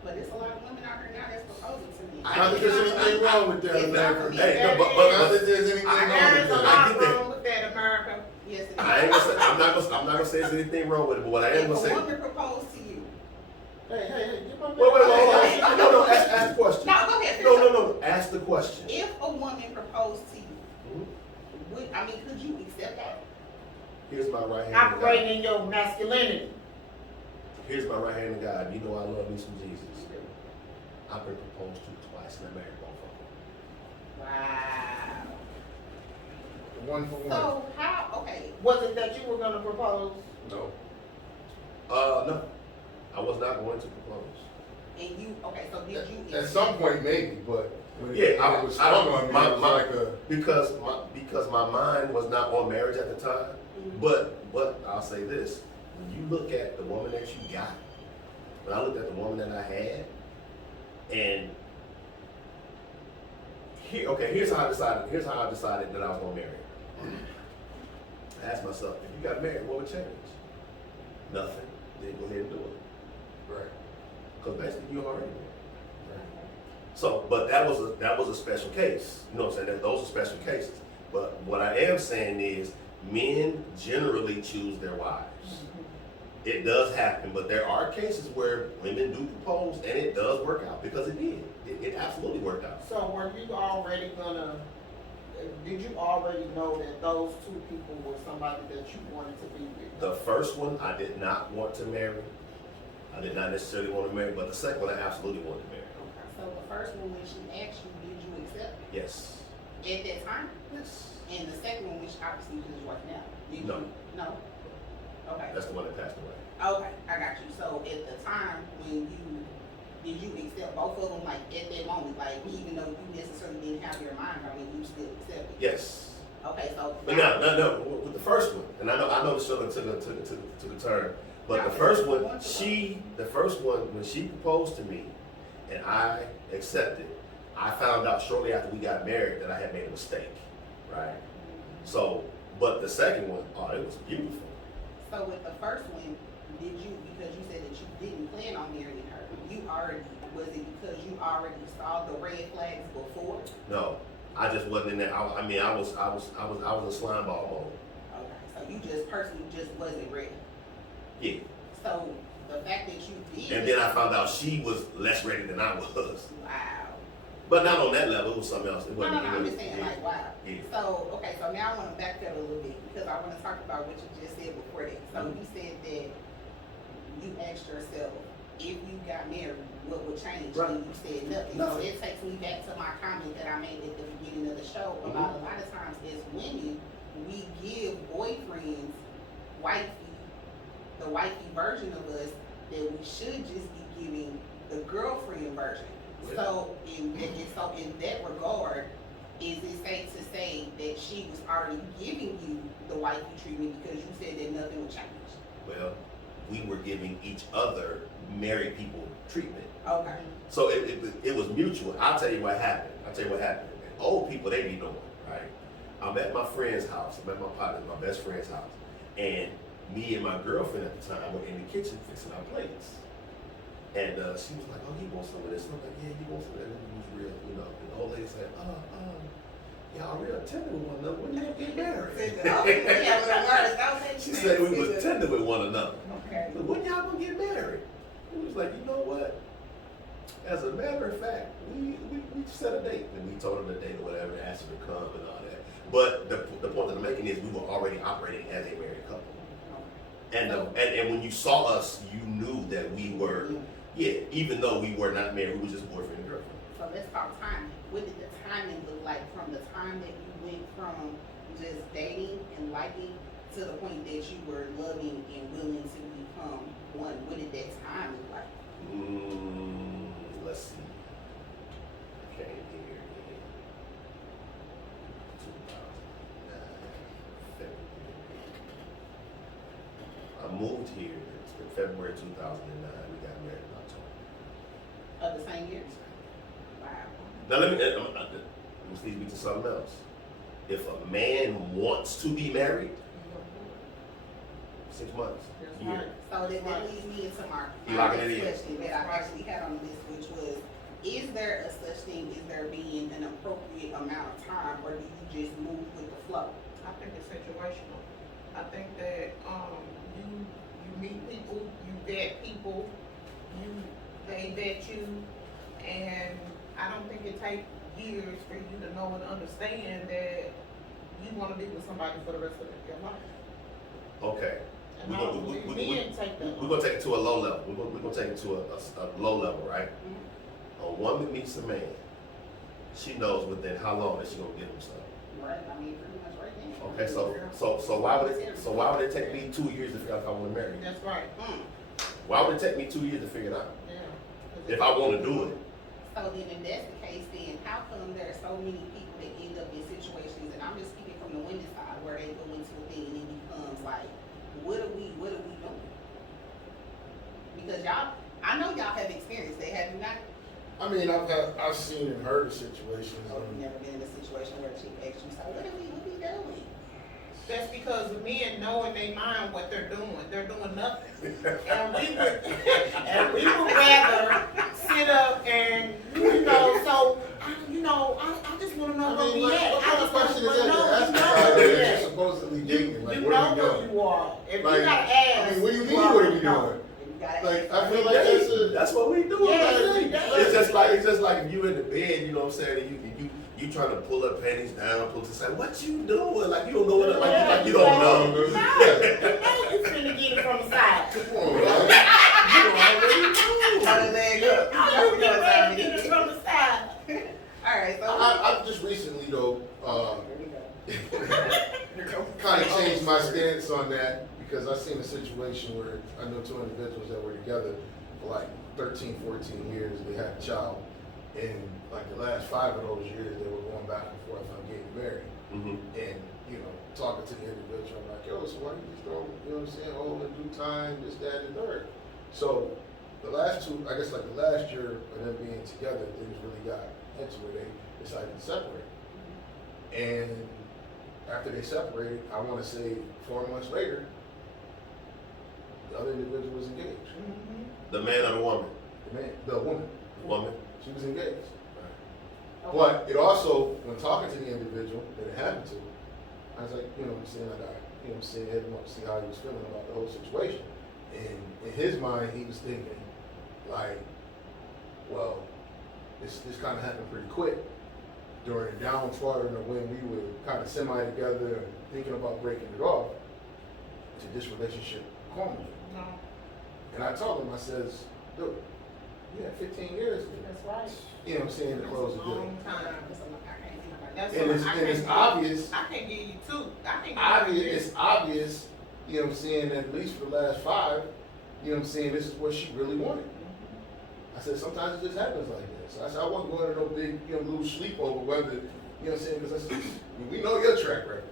But there's a lot of women out here now that's proposing to me. Not that there's anything wrong with that, America. Hey, no, Not that there's anything wrong There's a with lot that. wrong with that, America. Yes, it is. I ain't gonna say. I'm not gonna say there's anything wrong with it. But what I am If gonna a say. woman proposed to you, Hey, get my Wait. No, ask the question. no, go ahead. No. Ask the question. If a woman proposed to you, could you accept that? Here's my right hand. Operating in your masculinity. Here's my right hand God. You know I love me some Jesus. I've been proposed to twice and I married both of them. Wow. One for one. So how? Okay. Was it that you were going to propose? No. No. I was not going to propose. And you so did you? At some point, maybe, but when Yeah, it was sprung on me, it was like a. Because my mind was not on marriage at the time. Mhm. But I'll say this: when you look at the woman that you got, when I looked at the woman that I had, and here's how I decided. Here's how I decided that I was gonna marry her. I asked myself, if you got married, what would change? Nothing. Then go ahead and do it. Right. Because basically you already married. So, but that was a special case. You know what I'm saying? Those are special cases. But what I am saying is, men generally choose their wives. It does happen, but there are cases where women do propose, and it does work out, because it did. It absolutely worked out. So were you already did you already know that those two people were somebody that you wanted to be with? The first one I did not want to marry. I did not necessarily want to marry, but the second one I absolutely wanted to marry. So the first one, when she asked you, did you accept it Yes. at that time? Yes. And the second one, which obviously is right now, did No. you? No. Okay. That's the one that passed away. Okay, I got you. So at the time when did you accept both of them, like at that moment, like even though you necessarily didn't have your mind on it, you still accepted? Yes. Okay, so. But no. With the first one, and I know the show took a turn, but the first one, when she proposed to me, and I accepted, I found out shortly after we got married that I had made a mistake, right? So, but the second one, it was beautiful. So with the first one, did you, because you said that you didn't plan on marrying her, was it because you already saw the red flags before? No, I just wasn't in that. I was in slime ball Okay, so you just personally just wasn't ready. mode. Yeah. So the fact that you did. And then I found out she was less ready than I was. Wow. But not on that level. It was something else. It No, wasn't. I'm just saying, like, wow. Yeah. So, okay, so now I want to backpedal a little bit because I want to talk about what you just said before that. So you said that you asked yourself, if you got married, what would change? Right. And you said nothing. So it takes me back to my comment that I made at the beginning of the show about a lot of times as women, we give boyfriends the wifey version of us that we should just be giving the girlfriend version. So in that regard, is it safe to say that she was already giving you the wifey treatment because you said that nothing would change? Well, we were giving each other married people treatment. Okay. So it was mutual. I'll tell you what happened. Old people, they be knowing, right? I'm at my friend's house. I'm at my partner, my best friend's house. And me and my girlfriend at the time were in the kitchen fixing our plates. And she was like, oh, you want some of this? And I'm like, yeah, you want some of that? And it was real, you know. And the old lady said, y'all real tender with one another. When y'all get married? She said we was tender with one another. Okay. But when y'all gonna get married? It was like, you know what? As a matter of fact, we set a date and we told her the date or whatever, asked her to come and all that. But the point that I'm making is we were already operating as a married couple. And when you saw us, you knew that we were, even though we were not married, we were just boyfriend and girlfriend. So let's talk timing. What did the timing look like from the time that you went from just dating and liking to the point that you were loving and willing to become one? What did that time look like? Let's see. Came here in 2009, February. I moved here in February 2009. We got married in October. Of the same year? Wow. Now let me speak to something else. If a man wants to be married, 6 months, That's year. right. So that leads me into my Locking it next in. question that I actually had on the list, which was, is there a such thing as there being an appropriate amount of time, or do you just move with the flow? I think it's situational. I think that you meet people, you vet people, they vet you, and I don't think it takes years for you to know and understand that you want to be with somebody for the rest of your life. Okay. And I don't believe men take that. We're gonna take it to a low level. We're gonna take it to a low level, right? Mm-hmm. A woman meets a man. She knows within how long that she gonna get him something. Right, I mean, pretty much right then. Okay, so why would it take me 2 years to figure out if I want to marry you? That's right. Why would it take me 2 years to figure it out? Yeah. If I want to do it. So then if that's the case, then how come there are so many people that end up in situations, and I'm just speaking from the women's side, where they go into a thing and it becomes like, what are we doing? Because I know y'all have experienced that, have you not? I mean, I've seen and heard of situations. Or you've never been in a situation where a chick asks you, so what are we doing? That's because the men know in their mind what they're doing. They're doing nothing. And we would rather sit up and, I just want to know where we at. What kind of question is that? You're supposedly dating. Like, You what know are we where doing? you are. If you Like, gotta ask. I mean, what do you mean? What are we doing? You gotta Like, ask. I feel like That's what we do. Yeah, man. we do. It's just like if you in the bed, you know what I'm saying, and you trying to pull her panties down, pull to say, what you doing? Like you don't know what, like you don't know. No, you know you finna get it from the side. Come on, man. You already know. Hold the leg up. You get ready to get it from the side. Alright, so I've just recently though, kind of changed my stance on that because I've seen a situation where I know two individuals that were together for like 13, 14 years. They had a child, and like the last 5 of those years, they were going back and forth on getting married. And talking to the individual, I'm like, yo, so why you just don't, all in due time, this, that, and the third. So the last two, I guess like the last year of them being together, things really got into where they decided to separate. And after they separated, I want to say 4 months later, the other individual was engaged. The man or the woman? The woman. The woman. She was engaged. But it also, when talking to the individual that it happened to, I was like, I hit him up to see how he was feeling about the whole situation. And in his mind, he was thinking, like, well, this kind of happened pretty quick during the downtrodden of when we were kind of semi-together and thinking about breaking it off to this relationship calming. No, And I told him, I says, look, you had 15 years. that's right. You know what I'm saying, to close the deal. Long time. That's And it's obvious. I can't give you 2. I can't give you It's obvious, you know what I'm saying, at least for the last 5, you know what I'm saying, this is what she really wanted. I said, sometimes it just happens like this. I said, I wasn't going to no big, lose sleep over whether, you know what I'm saying, because I said, we know your track record.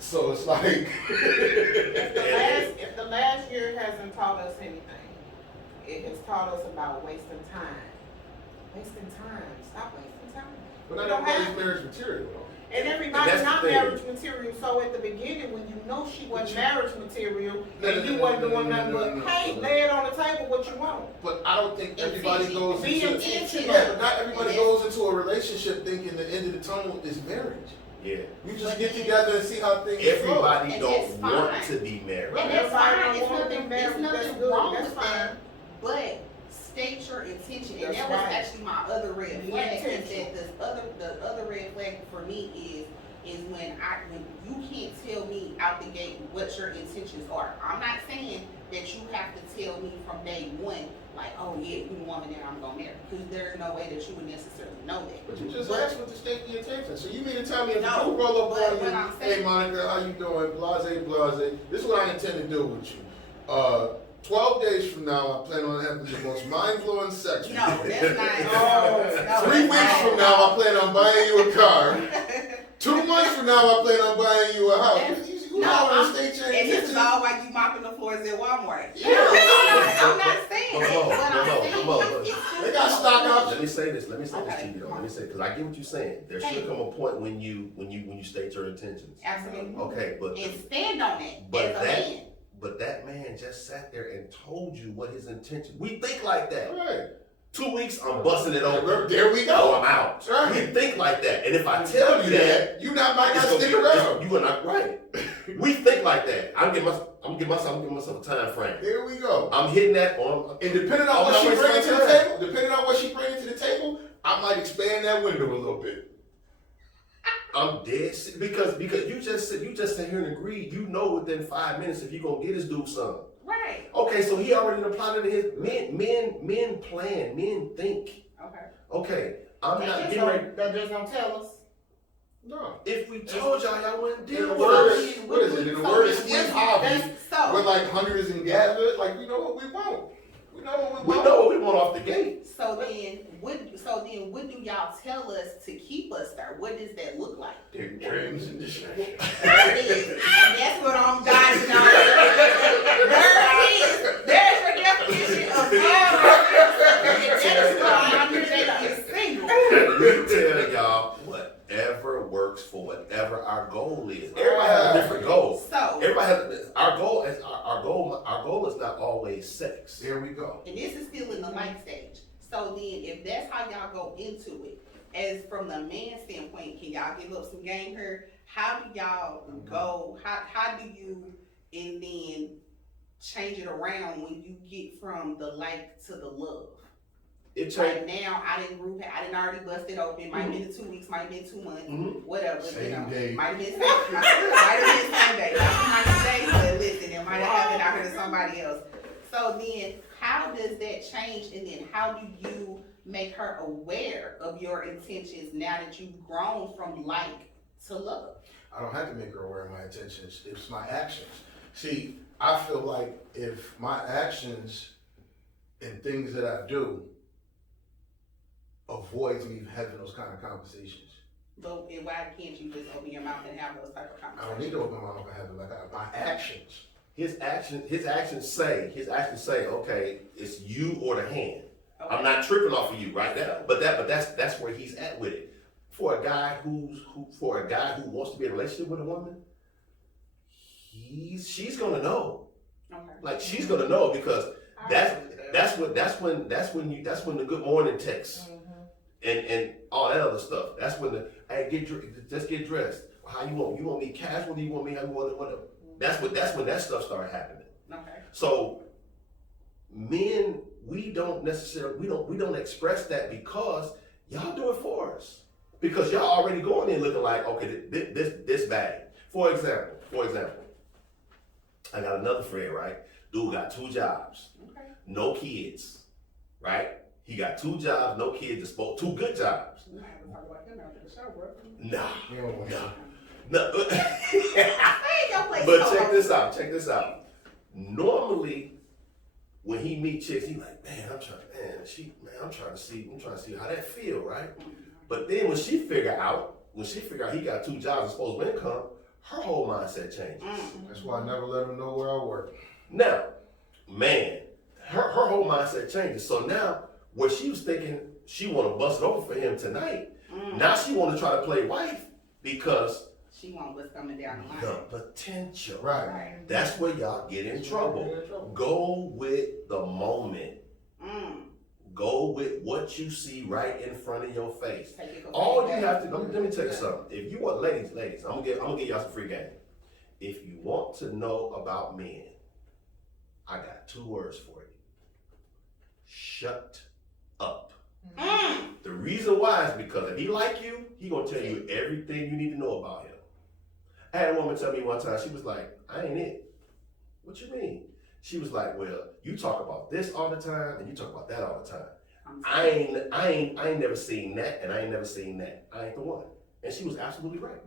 So it's like. If the last year hasn't taught us anything, it has taught us about wasting time. Wasting time. Stop wasting time. But not everybody's marriage material, though. And everybody's That's the not thing. marriage material. So at the beginning, when you know she wasn't marriage material, No, and you wasn't doing nothing no, but, no, hey, no. lay it on the table what you want. But I don't think everybody goes Be into. intentional. Yeah, but not everybody goes into a relationship thinking the end of the tunnel is marriage. Yeah. You just get together and see how things Everybody And don't that's want fine. to be married. And that's Everybody fine. don't It's want to be nothing, married. it's That's nothing good. wrong That's with fine. that. But state your intention. And That's that was right. actually my other red The flag. Is intention. that the other red flag for me is when you can't tell me out the gate what your intentions are. I'm not saying that you have to tell me from day one, like, oh yeah, you the woman that I'm gonna marry, because there's no way that you would necessarily know that. But you just asked what the state of your intention. So you mean to tell me if No, you roll up but on what you, I'm hey saying- Monica, how you doing? Blase. This is what I intend to do with you. 12 days from now, I plan on having the most mind-blowing sex with No, you. that's not. Oh. 3 weeks from now, I plan on buying you a car. 2 months from now, I plan on buying you a house. You No, want to state your and this is intentions? all why you mopping the floors at Walmart. Yeah. No, I'm not saying that. Come on, What I'm saying come on. is, it's just They got stock options. Let me say this Okay, to you though. come Let on. me say, because I get what you're saying. There should come a point when you state your intentions. Absolutely. Okay, but And stand on it But as a that- man. but that man just sat there and told you what his intention. We think like that. Right. 2 weeks, I'm busting it open. There we Oh, go. I'm out. Right. We think like that. And if I tell you that, you might not it's gonna stick be- around. You are not right. We think like that. I'm giving myself a time frame. Here we go. I'm hitting that on. And depending on I'm what not she wasting brings to my the time. table, I might expand that window a little bit. I'm dead because you just sit here and agree. You know within 5 minutes if you're gonna get this dude something. Right. Okay, so he already plotted his men plan, men think. Okay. Okay, I'm That not just getting ready. don't- That just don't tell us. No. If we told y'all wouldn't In deal the with words, us. what is it? In the So words then Steve what- Harvey, So we're like hunters and gatherers. Like, you know what we want. We know what we We want. know what we want off the gate. So then, what do y'all tell us to keep us there? What does that look like? Big dreams and distractions. There it is, and that's what I'm dodging on. There it is. There's your definition of that is why Moni J is single. We tell y'all whatever works for whatever our goal is. Everybody has a different goal. So, Everybody has our goal. Our goal is not always sex. There we go. and this is still in the life stage. So then, if that's how y'all go into it, as from the man standpoint, can y'all give up some game here? How do y'all go? How do you and then change it around when you get from the like to the love? It changed. Right now, I didn't already bust it open. Might have been 2 weeks, might have been 2 months, whatever. Same day. Might have been Sunday. Not Monday, but listen, it might have happened out here to somebody else. So then, how does that change? And then, how do you make her aware of your intentions now that you've grown from like to love? I don't have to make her aware of my intentions. It's my actions. See, I feel like if my actions and things that I do avoids me having those kind of conversations. But why can't you just open your mouth and have those type of I conversations? don't need to open my mouth and have it like that. My actions. His actions say, okay, it's you or the hand. Okay. I'm not tripping off of you right now, but that's where he's at with it. For a guy who wants to be in a relationship with a woman, she's gonna know. Okay. Like she's gonna know because that's when the good morning text and all that other stuff. That's when just get dressed. How you want me casual? Do you want me how you want it? Whatever. That's when that stuff started happening. Okay. So men, we don't express that because y'all do it for us. Because y'all already going in looking like, okay, this bad. For example, I got another friend, right? Dude got 2 jobs, Okay. no kids, right? He got 2 jobs, no kids, 2 good jobs. We might have to talk about him after the show, bro. Nah. You don't want to. No. Stay in your place. But Solo. check this out. Normally, when he meet chicks, he like, man, I'm trying to see how that feel, right? But then when she figure out he got 2 jobs and disposable income, her whole mindset changes. That's why I never let them know where I work. Now, man, her whole mindset changes. So now, where she was thinking she want to bust it over for him tonight, now she want to try to play wife because she want what's coming down the line. the potential. Right. That's where y'all get in trouble. Go with the moment. Go with what you see right in front of your face. Take it for All you feedback. have to let me tell you something. If you want, ladies, I'm gonna give y'all some free game. If you want to know about men, I got 2 words for you. Shut up. The reason why is because if he like you, he gonna tell you everything you need to know about him. I had a woman tell me one time, she was like, I ain't it. What you mean? She was like, well, you talk about this all the time and you talk about that all the time. I ain't never seen that and I ain't never seen that. I ain't the one. And she was absolutely right.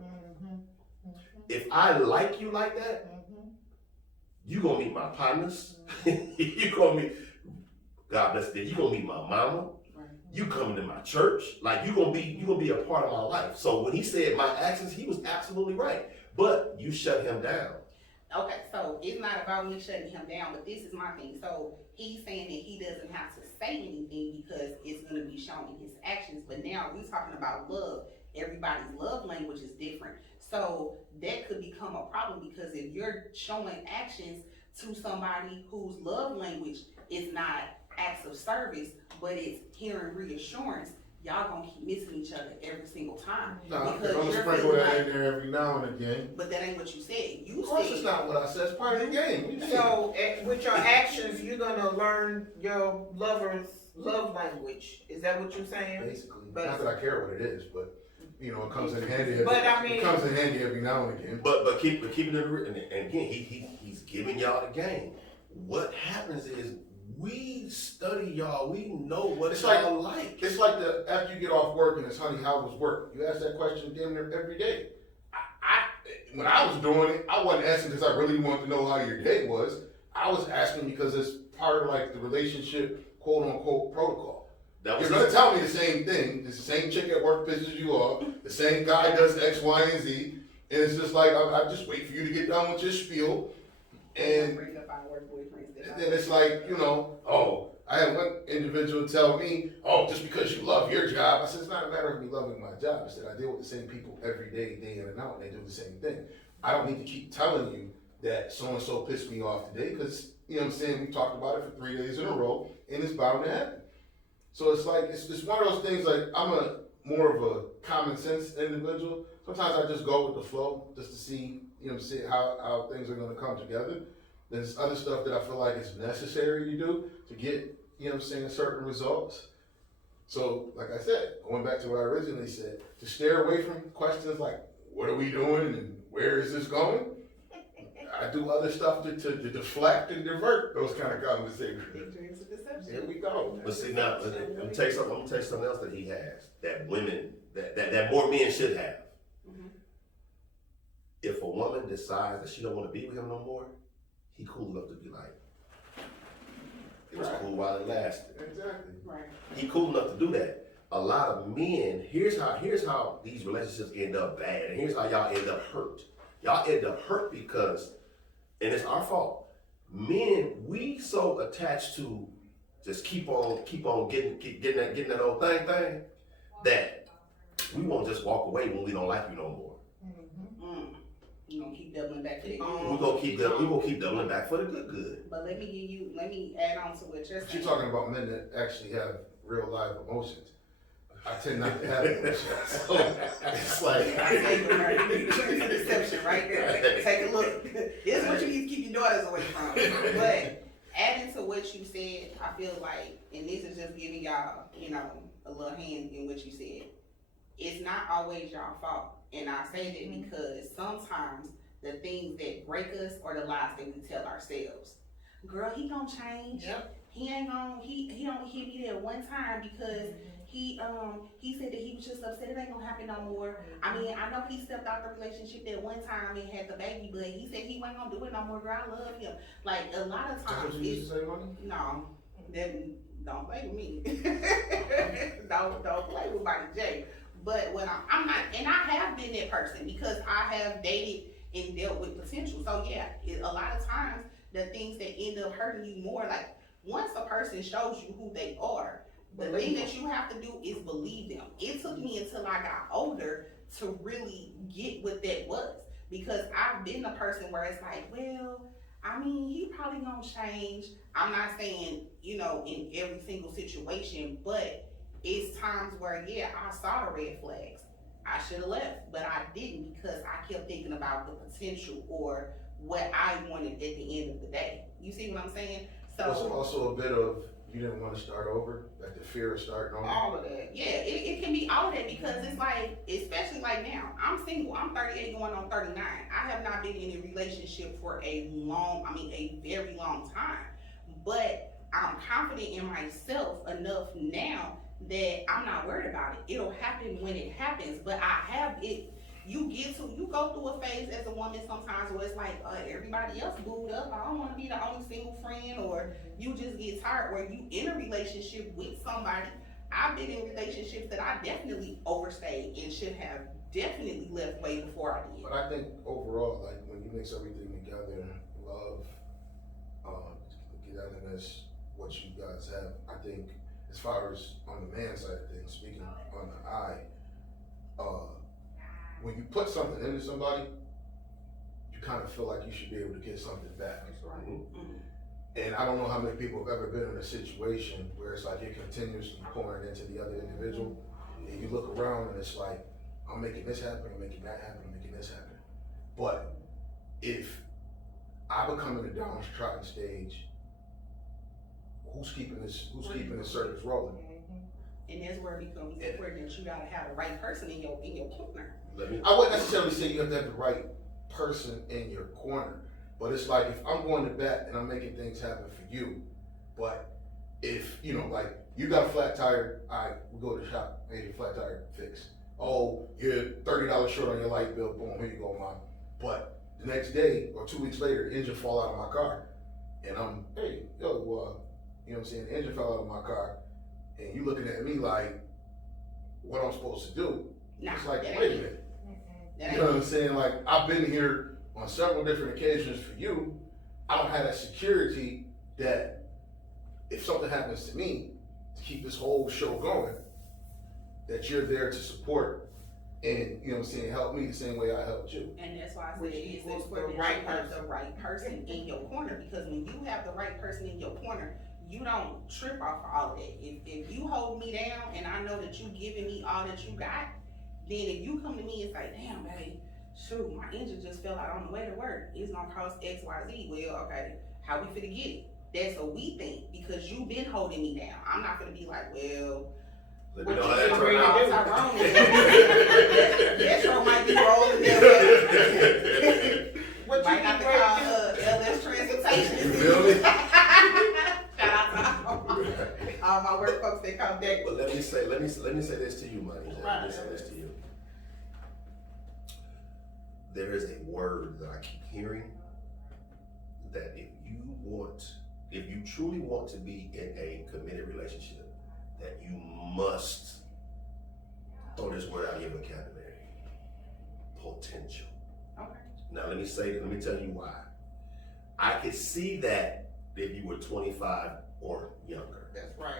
If I like you like that, you gonna meet my partners. You gonna meet, God bless you, you gonna meet my mama. You coming to my church. Like you gonna be a part of my life. So when he said my actions, he was absolutely right. But you shut him down. Okay, so it's not about me shutting him down, but this is my thing. So he's saying that he doesn't have to say anything because it's going to be shown in his actions. But now we're talking about love. Everybody's love language is different. So that could become a problem because if you're showing actions to somebody whose love language is not acts of service, but it's hearing reassurance, y'all gonna keep missing each other every single time. Nah, because I'm gonna you're sprinkle feeling that like, in there every now and again. but that ain't what you said. You Of course, said it's not what I said. It's part of the game. What you mean? So, with your actions, you're gonna learn your lover's love language. Is that what you're saying? Basically, not that I care what it is, but you know, it comes in handy. But I mean, it comes in handy every now and again. But keeping it real, and again, he's giving y'all the game. What happens is we study y'all. We know what It's y'all like. It's like after you get off work and it's, honey, how was work? You ask that question damn near every day. When I was doing it, I wasn't asking because I really wanted to know how your day was. I was asking because it's part of like the relationship, quote unquote, protocol. You're gonna tell me the same thing. It's the same chick at work pisses you off. The same guy does X, Y, and Z. And it's just like I just wait for you to get done with your spiel. And then it's like, you know, oh, I had one individual tell me, oh, just because you love your job. I said, it's not a matter of me loving my job. I said, I deal with the same people every day, day in and out, and they do the same thing. I don't need to keep telling you that so-and-so pissed me off today because, you know what I'm saying, we talked about it for 3 days in a row, and it's bound to happen. So it's like, it's one of those things, like, I'm more of a common sense individual. Sometimes I just go with the flow just to see, you know what I'm saying, how things are going to come together. There's other stuff that I feel like is necessary to do to get, you know what I'm saying, certain results. So, like I said, going back to what I originally said, to steer away from questions like, what are we doing and where is this going? I do other stuff to deflect and divert those kind of conversations. Here we go. But see now, I'm gonna tell you something else that he has that women that more men should have. If a woman decides that she don't want to be with him no more, he cool enough to be like, it was cool while it lasted. Exactly. Right. He cool enough to do that. A lot of men, here's how these relationships end up bad, and here's how y'all end up hurt. Y'all end up hurt because, and it's our fault. Men, we so attached to just keep on getting that old thing that we won't just walk away when we don't like you no more. You're gonna keep doubling back for the good. We're gonna keep doubling back for the good. But let me add on to what you're saying. You're talking about men that actually have real live emotions. I tend not to have emotions. So it's like deception right there. Take a look. This is what you need to keep your daughters away from. But adding to what you said, I feel like, and this is just giving y'all, you know, a little hand in what you said. It's not always y'all fault. And I say that because sometimes the things that break us are the lies that we tell ourselves. Girl, he gonna change. Yep. He ain't gonna, he don't hit me there one time because he said that he was just upset. It ain't gonna happen no more. I mean, I know he stepped out the relationship that one time and had the baby, but he said he wasn't gonna do it no more. Girl, I love him. Like a lot of times, that's what you used to say, Moni? no, then don't play with me. don't play with Moni J. But when I'm not, and I have been that person because I have dated and dealt with potential. So yeah, a lot of times the things that end up hurting you more, like once a person shows you who they are, the thing that you have to do is believe them. It took me until I got older to really get what that was, because I've been the person where it's like, well, I mean, he probably gonna change. I'm not saying, in every single situation, but it's times where, yeah, I saw the red flags. I should have left, but I didn't because I kept thinking about the potential or what I wanted at the end of the day. You see what I'm saying? So Also a bit of you didn't want to start over, like the fear of starting over. All of that. yeah, it can be all of that because it's like, especially like now, I'm single. I'm 38 going on 39. I have not been in a relationship for a very long time. But I'm confident in myself enough now that I'm not worried about it. It'll happen when it happens. But I have it. You go through a phase as a woman sometimes where it's like everybody else booed up. I don't want to be the only single friend, or you just get tired where you in a relationship with somebody. I've been in relationships that I definitely overstayed and should have definitely left way before I did. But I think overall, like when you mix everything together, love, togetherness, what you guys have, I think as far as on the man side of things, speaking on the eye, when you put something into somebody, you kind of feel like you should be able to get something back. That's right. Mm-hmm. And I don't know how many people have ever been in a situation where it's like you're continuously pouring into the other individual, and you look around and it's like, I'm making this happen, I'm making that happen, I'm making this happen. But if I become in the downtrodden stage, who's keeping this service rolling? And that's where it becomes important that you gotta have the right person in your corner. I wouldn't necessarily say you have to have the right person in your corner, but it's like if I'm going to bat and I'm making things happen for you, but if like you got a flat tire, all right, we'll go to the shop, get your flat tire fixed. Oh, you're $30 short on your light bill, boom, here you go, mom. But the next day or 2 weeks later, the engine fall out of my car, and I'm, hey, yo, you know what I'm saying? The engine fell out of my car, and you looking at me like, what I'm supposed to do? Nah, it's like, that wait a ain't minute. That You know what I'm ain't saying? Like, I've been here on several different occasions for you. I don't have that security that if something happens to me, to keep this whole show going, that you're there to support and, you know what I'm saying, help me the same way I helped you. And that's why I Which said it's equals important the that right you have person. the right person in your corner, because when you have the right person in your corner, you don't trip off of all of that. If you hold me down and I know that you giving me all that you got, then if you come to me and say, damn, babe, shoot, my engine just fell out on the way to work. It's gonna cost X, Y, Z. Well, okay, how we finna get it? That's what we think, because you've been holding me down. I'm not gonna be like, well, Let me what know you how that getting turned ready out. to do? Tyrone Metro might be rolling there. What you Might have to get call ready L.I.E.S transportation. You feel me? Shout out to all my work folks that come back. But let me say this to you, Moni J. Let me say this to you. There is a word that I keep hearing that if you truly want to be in a committed relationship, that you must throw this word out of your vocabulary. Potential. Okay. Now let me tell you why. I could see that if you were 25 or younger. That's right.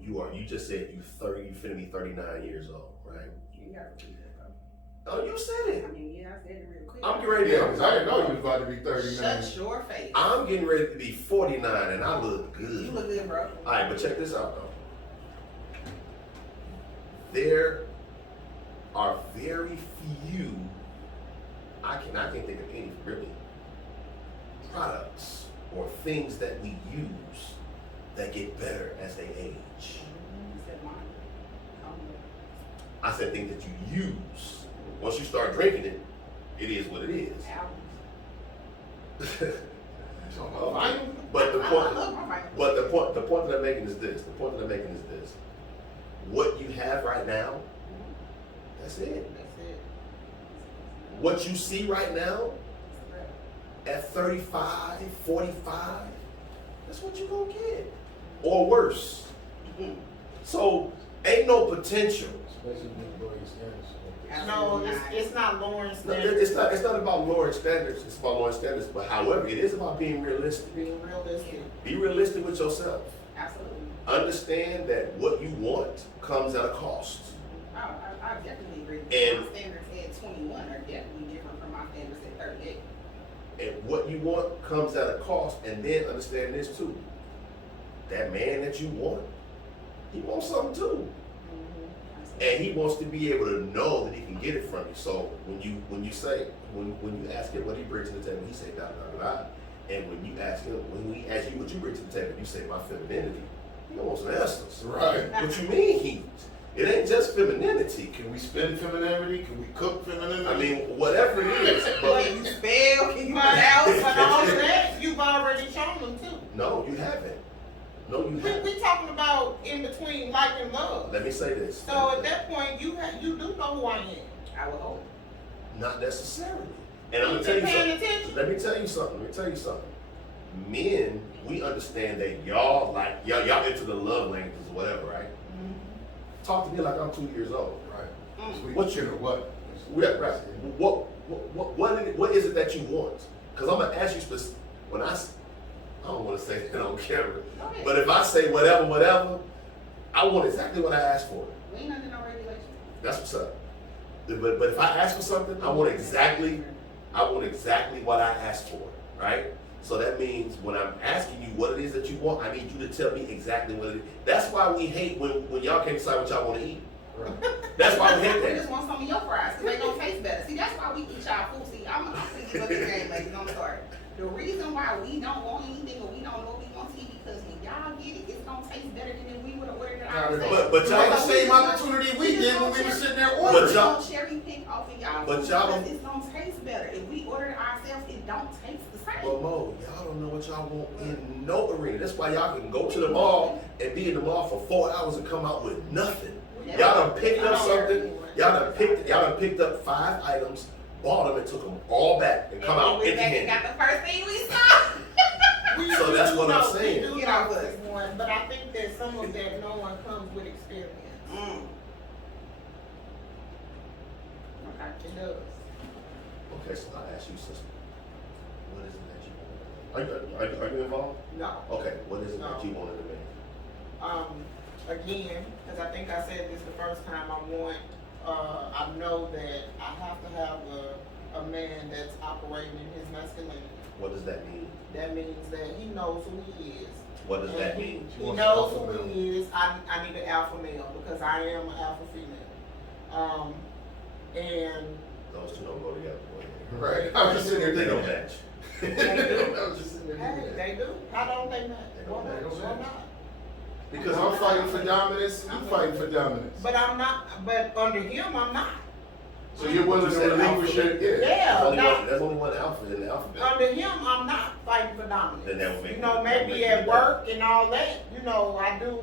You just said you finna be 39 years old, right? You gotta repeat that, Oh, you said it. I mean, yeah, I said it real quick. I'm getting ready to Yeah, 'cause I didn't know you was about to be 39. Shut your face. I'm getting ready to be 49 and I look You good. look good, bro. Alright, but check this out though. There are very few, I can't think of any really, products or things that we use that get better as they age. You said mine. I said things that you use. Once you start drinking it, it is what it is. Albums. But the I point, love my Bible. but the point that I'm making is this. What you have right now, that's it. That's it. What you see right now at 35, 45, that's what you're gonna get. Or worse. So ain't no potential. Especially with Gloria Standards. No, it's not Lauren's No, standards. it's not about lowering standards, it's about lowering standards. But however, it is about being realistic. Being realistic. Be realistic with yourself. Absolutely. Understand that what you want comes at a cost. I definitely agree. And- My standards at 21 are definitely different from my standards at 38. And what you want comes at a cost, and then understand this too. That man that you want, he wants something too. And he wants to be able to know that he can get it from you. So when you ask him what he brings to the table, he say da da da da. And when you ask him, when we ask you what you bring to the table, you say my femininity. He wants an essence. Right. What you mean? It ain't just femininity. Can we spend femininity? Can we cook femininity? I mean, whatever it is. But Can you spell? Can you But pronounce? but all of that, you've already shown them too. no, you haven't. No, you haven't. We talking about in between like and love. Let me say this. So at that point, you do know who I am. I would hope. Not necessarily. And I'm You gonna tell you been paying something. attention? Let me tell you something. Men, we understand that y'all into the love languages or whatever, right? Talk to me like I'm 2 years old. Right. Mm. Sweet What you you- know what? Right. What is it that you want? Because I'm gonna ask you when I don't want to say it on camera, Okay. but if I say whatever, I want exactly what I asked for. We ain't under no regulation. That's what's up. But if I ask for something, I want exactly what I asked for, right? So that means when I'm asking you what it is that you want, I need you to tell me exactly what it is. That's why we hate when y'all can't decide what y'all want to eat. Right. That's why we hate We that. just want some of your fries because they gonna taste better. See, that's why we eat y'all food. See, I'm gonna give up the game, ladies. I'm sorry. The reason why we don't want anything or we don't know what we want to eat because when y'all get it, it's gonna taste better than if we would have ordered it ourselves. But y'all the same opportunity we did when we were sitting there But ordering. We y'all- don't cherry pick off of y'all But food y'all because don't- it's gonna taste better. If we order it ourselves, it don't taste the same. But Mo, y'all don't know what y'all want in no arena. That's why y'all can go to the mall and be in the mall for 4 hours and come out with nothing. Y'all done picked up something. Y'all done picked up 5 items, bought them and took them all back and come out we went back and empty-handed. got the first thing we saw. So that's do what I'm know- saying. We do Get know off us. this one, but I think that some of that knowing comes with experience. Mm. Okay. It does. Okay, so I'll ask you, sister. What is it that you want? Are you involved? No. Okay, what is it No. that you want in a man? Again, because I think I said this the first time, I know that I have to have a man that's operating in his masculinity. What does that mean? That means that he knows who he is. What does that And mean? He wants knows an alpha who he is. I need an alpha male because I am an alpha female. And Those two don't go together, boy. Right. I was just sitting there They thinking don't that. match. I was just sitting there hey, thinking that. they do. How don't they match? They don't Why match. not? Why not? Because I'm fighting for dominance, you fighting for dominance. But I'm not. But under him, I'm not. So you're willing to You said relinquish alpha. your, yeah. Yeah. There's only one alpha in the alphabet. Under him, I'm not fighting for dominance. Then that would make You know, that would make maybe you at the work and all that. You know, I do.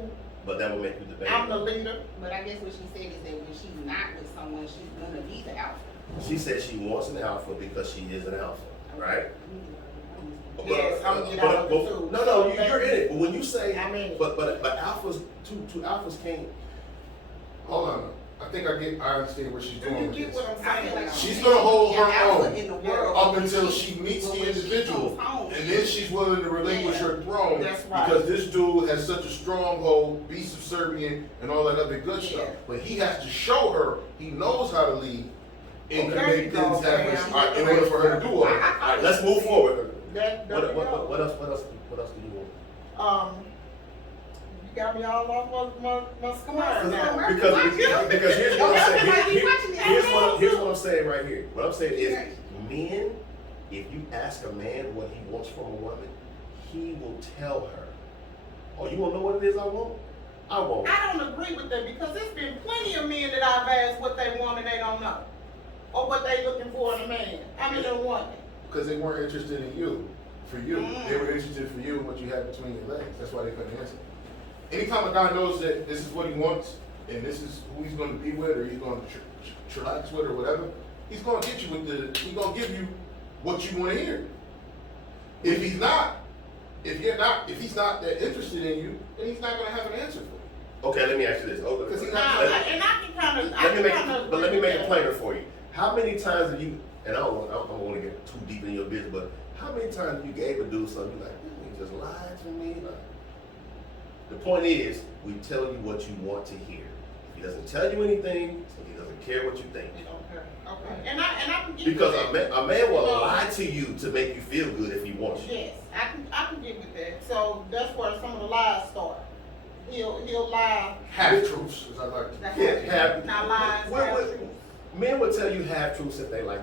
But that would make you the baby. I'm the leader. But I guess what she said is that when she's not with someone, she's gonna be the alpha. She said she wants an alpha because she is an alpha, right? Yes, I'm gonna get out of it too. No, you're in it. But when you say, I'm in it. but alphas, two alphas can't. Hold on. I think I understand where she's Do going you with get this. what I'm I saying? feel like She's she gonna hold should be her an alpha own in the world up when until she meets when the she individual, comes home. and then she's willing to relinquish Yeah. her throne That's right. because this dude has such a stronghold, be subservient, and all that other good stuff. Yeah. But he has to show her he knows how to lead and Okay. can make There you things go, happen ma'am. in order for her to do all that. All right, let's move forward. What What else do you want? You got me all off my square now. Because here's what I'm saying. Everybody be watching it. Here's what I'm saying right here. What I'm saying is, men, if you ask a man what he wants from a woman, he will tell her. Oh, you wanna know what it is I want? I want. I don't agree with that because there's been plenty of men that I've asked what they want and they don't know. Or what they looking for in a man. I mean, a woman. Because they weren't interested in you, for you. They were interested for you and what you had between your legs. That's why they couldn't answer. Anytime a guy knows that this is what he wants, and this is who he's going to be with, or he's going to chillax with, or whatever, he's going to get you with he's going to give you what you want to hear. If he's not that interested in you, then he's not going to have an answer for you. Okay, let me ask you this. Because he's Nah, not. and I can kind of. Let me make it plainer for you. How many times have you? And I don't want to get too deep in your business, but how many times you gave a dude something you like, you just lied to me? Like, the point is, we tell you what you want to hear. If he doesn't tell you anything, he doesn't care what you think. You don't care. Okay. And I can get Because with that. a man will lie to you to make you feel good if he wants you. Yes, I can get with that. So that's where some of the lies start. He'll lie. Half truths, as I like to. Not lies. half truths. Men will tell you half truths if they like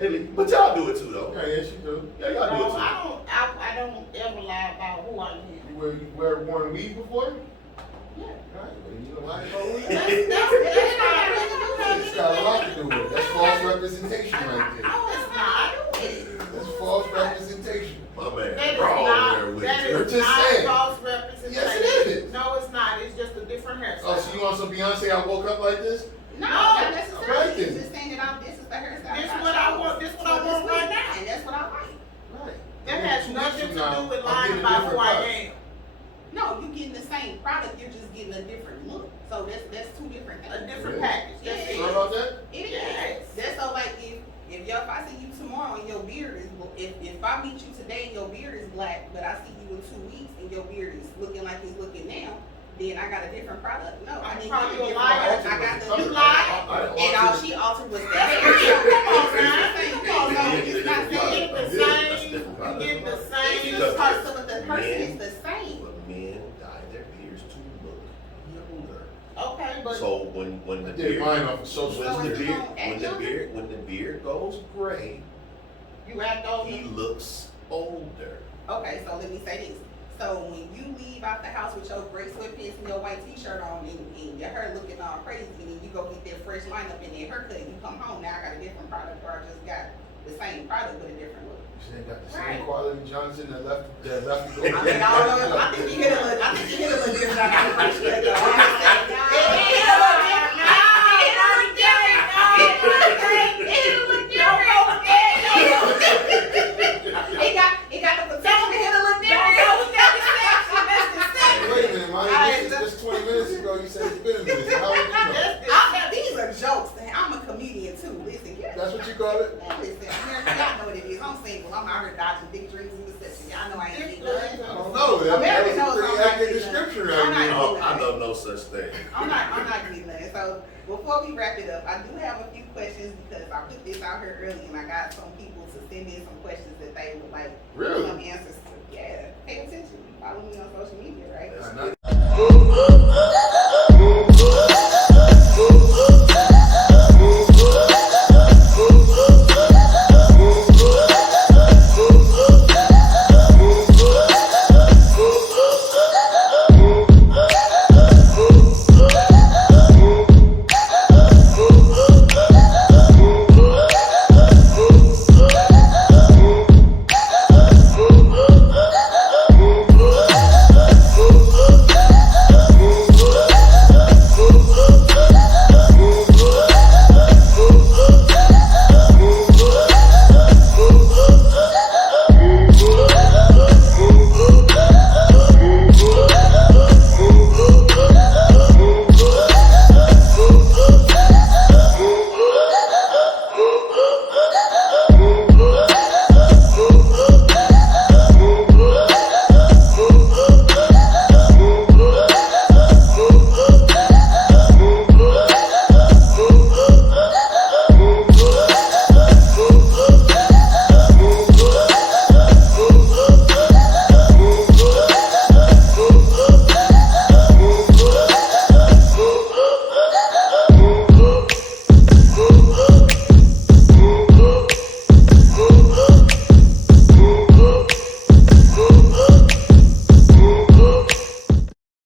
you. But y'all do it too, though. Yeah, yes, you do. Yeah, y'all do No, it too. I don't ever lie about who I am. You wear worn weed before? Yeah. Right, well, you know lie about weed. That's not It's got a lot to do with it. That's false representation right there. No, it's not. That's false representation. My man, That is wrong there with that you. We're is just not saying. false representation. Yes, it is. No, it's not. It's just a different hairstyle. Oh, so you want some Beyonce? I woke up like this? No, No. not necessarily. Right then. It's just saying that this is the hairstyle. This that what I want. This what I So want this right week, now. and that's what I like. Right. That And has 2 nothing weeks to from now, do with I'm lying getting a about who different I cut. am. No, you're getting the same product. You're just getting a different look. So that's two different things. A different Yeah. package. That's Yeah. it. Sure about that? It Yes. is. That's so like if I see you tomorrow and your beard is if I meet you today and your beard is black, but I see you in 2 weeks and your beard is looking like it's looking now, then I got a different product. No, I I'm didn't probably get a a different liar. product. I got the You new lied. and all she altered was the hair. Come on, man. Come Come on, on, man. it's not You saying get the That's a same. different You product. get the it's same. the person, but the person is the same. But men dye their beards to look younger. Okay, but So when I the did beard mine off of social So when the is it media. beard gonna act younger? when the beard goes gray, you act older. he looks older. Okay, so let me say this. So when you leave out the house with your gray sweatpants and your white t-shirt on and your hair looking all crazy, and then you go get that fresh lineup and that haircut, and you come home, now I got a different product, or I just got the same product with a different look. You said got the Right. same quality Johnson that left to go. I mean, I don't know. I think you hit a little different on that first look, though. I have to say, it hit a little different. It got the potential to hit a little different. Wait a minute, Monty, just 20 minutes ago you said it's been a minute. So how would you know? These are jokes. I'm a comedian too. Listen, That's what you call it? Man, listen, y'all know what it is. I'm single. I'm out here dodging big dreams and deception. Y'all know I ain't getting none. I don't know. That America was knows a pretty I'm not accurate getting description none. I'm right not there. I know no such thing. I'm not getting none. So before we wrap it up, I do have a few questions because I put this out here early and I got some people to send in some questions that they would like Really? some answers to. Yeah, pay attention. You follow me on social media, right? That's Nah, not-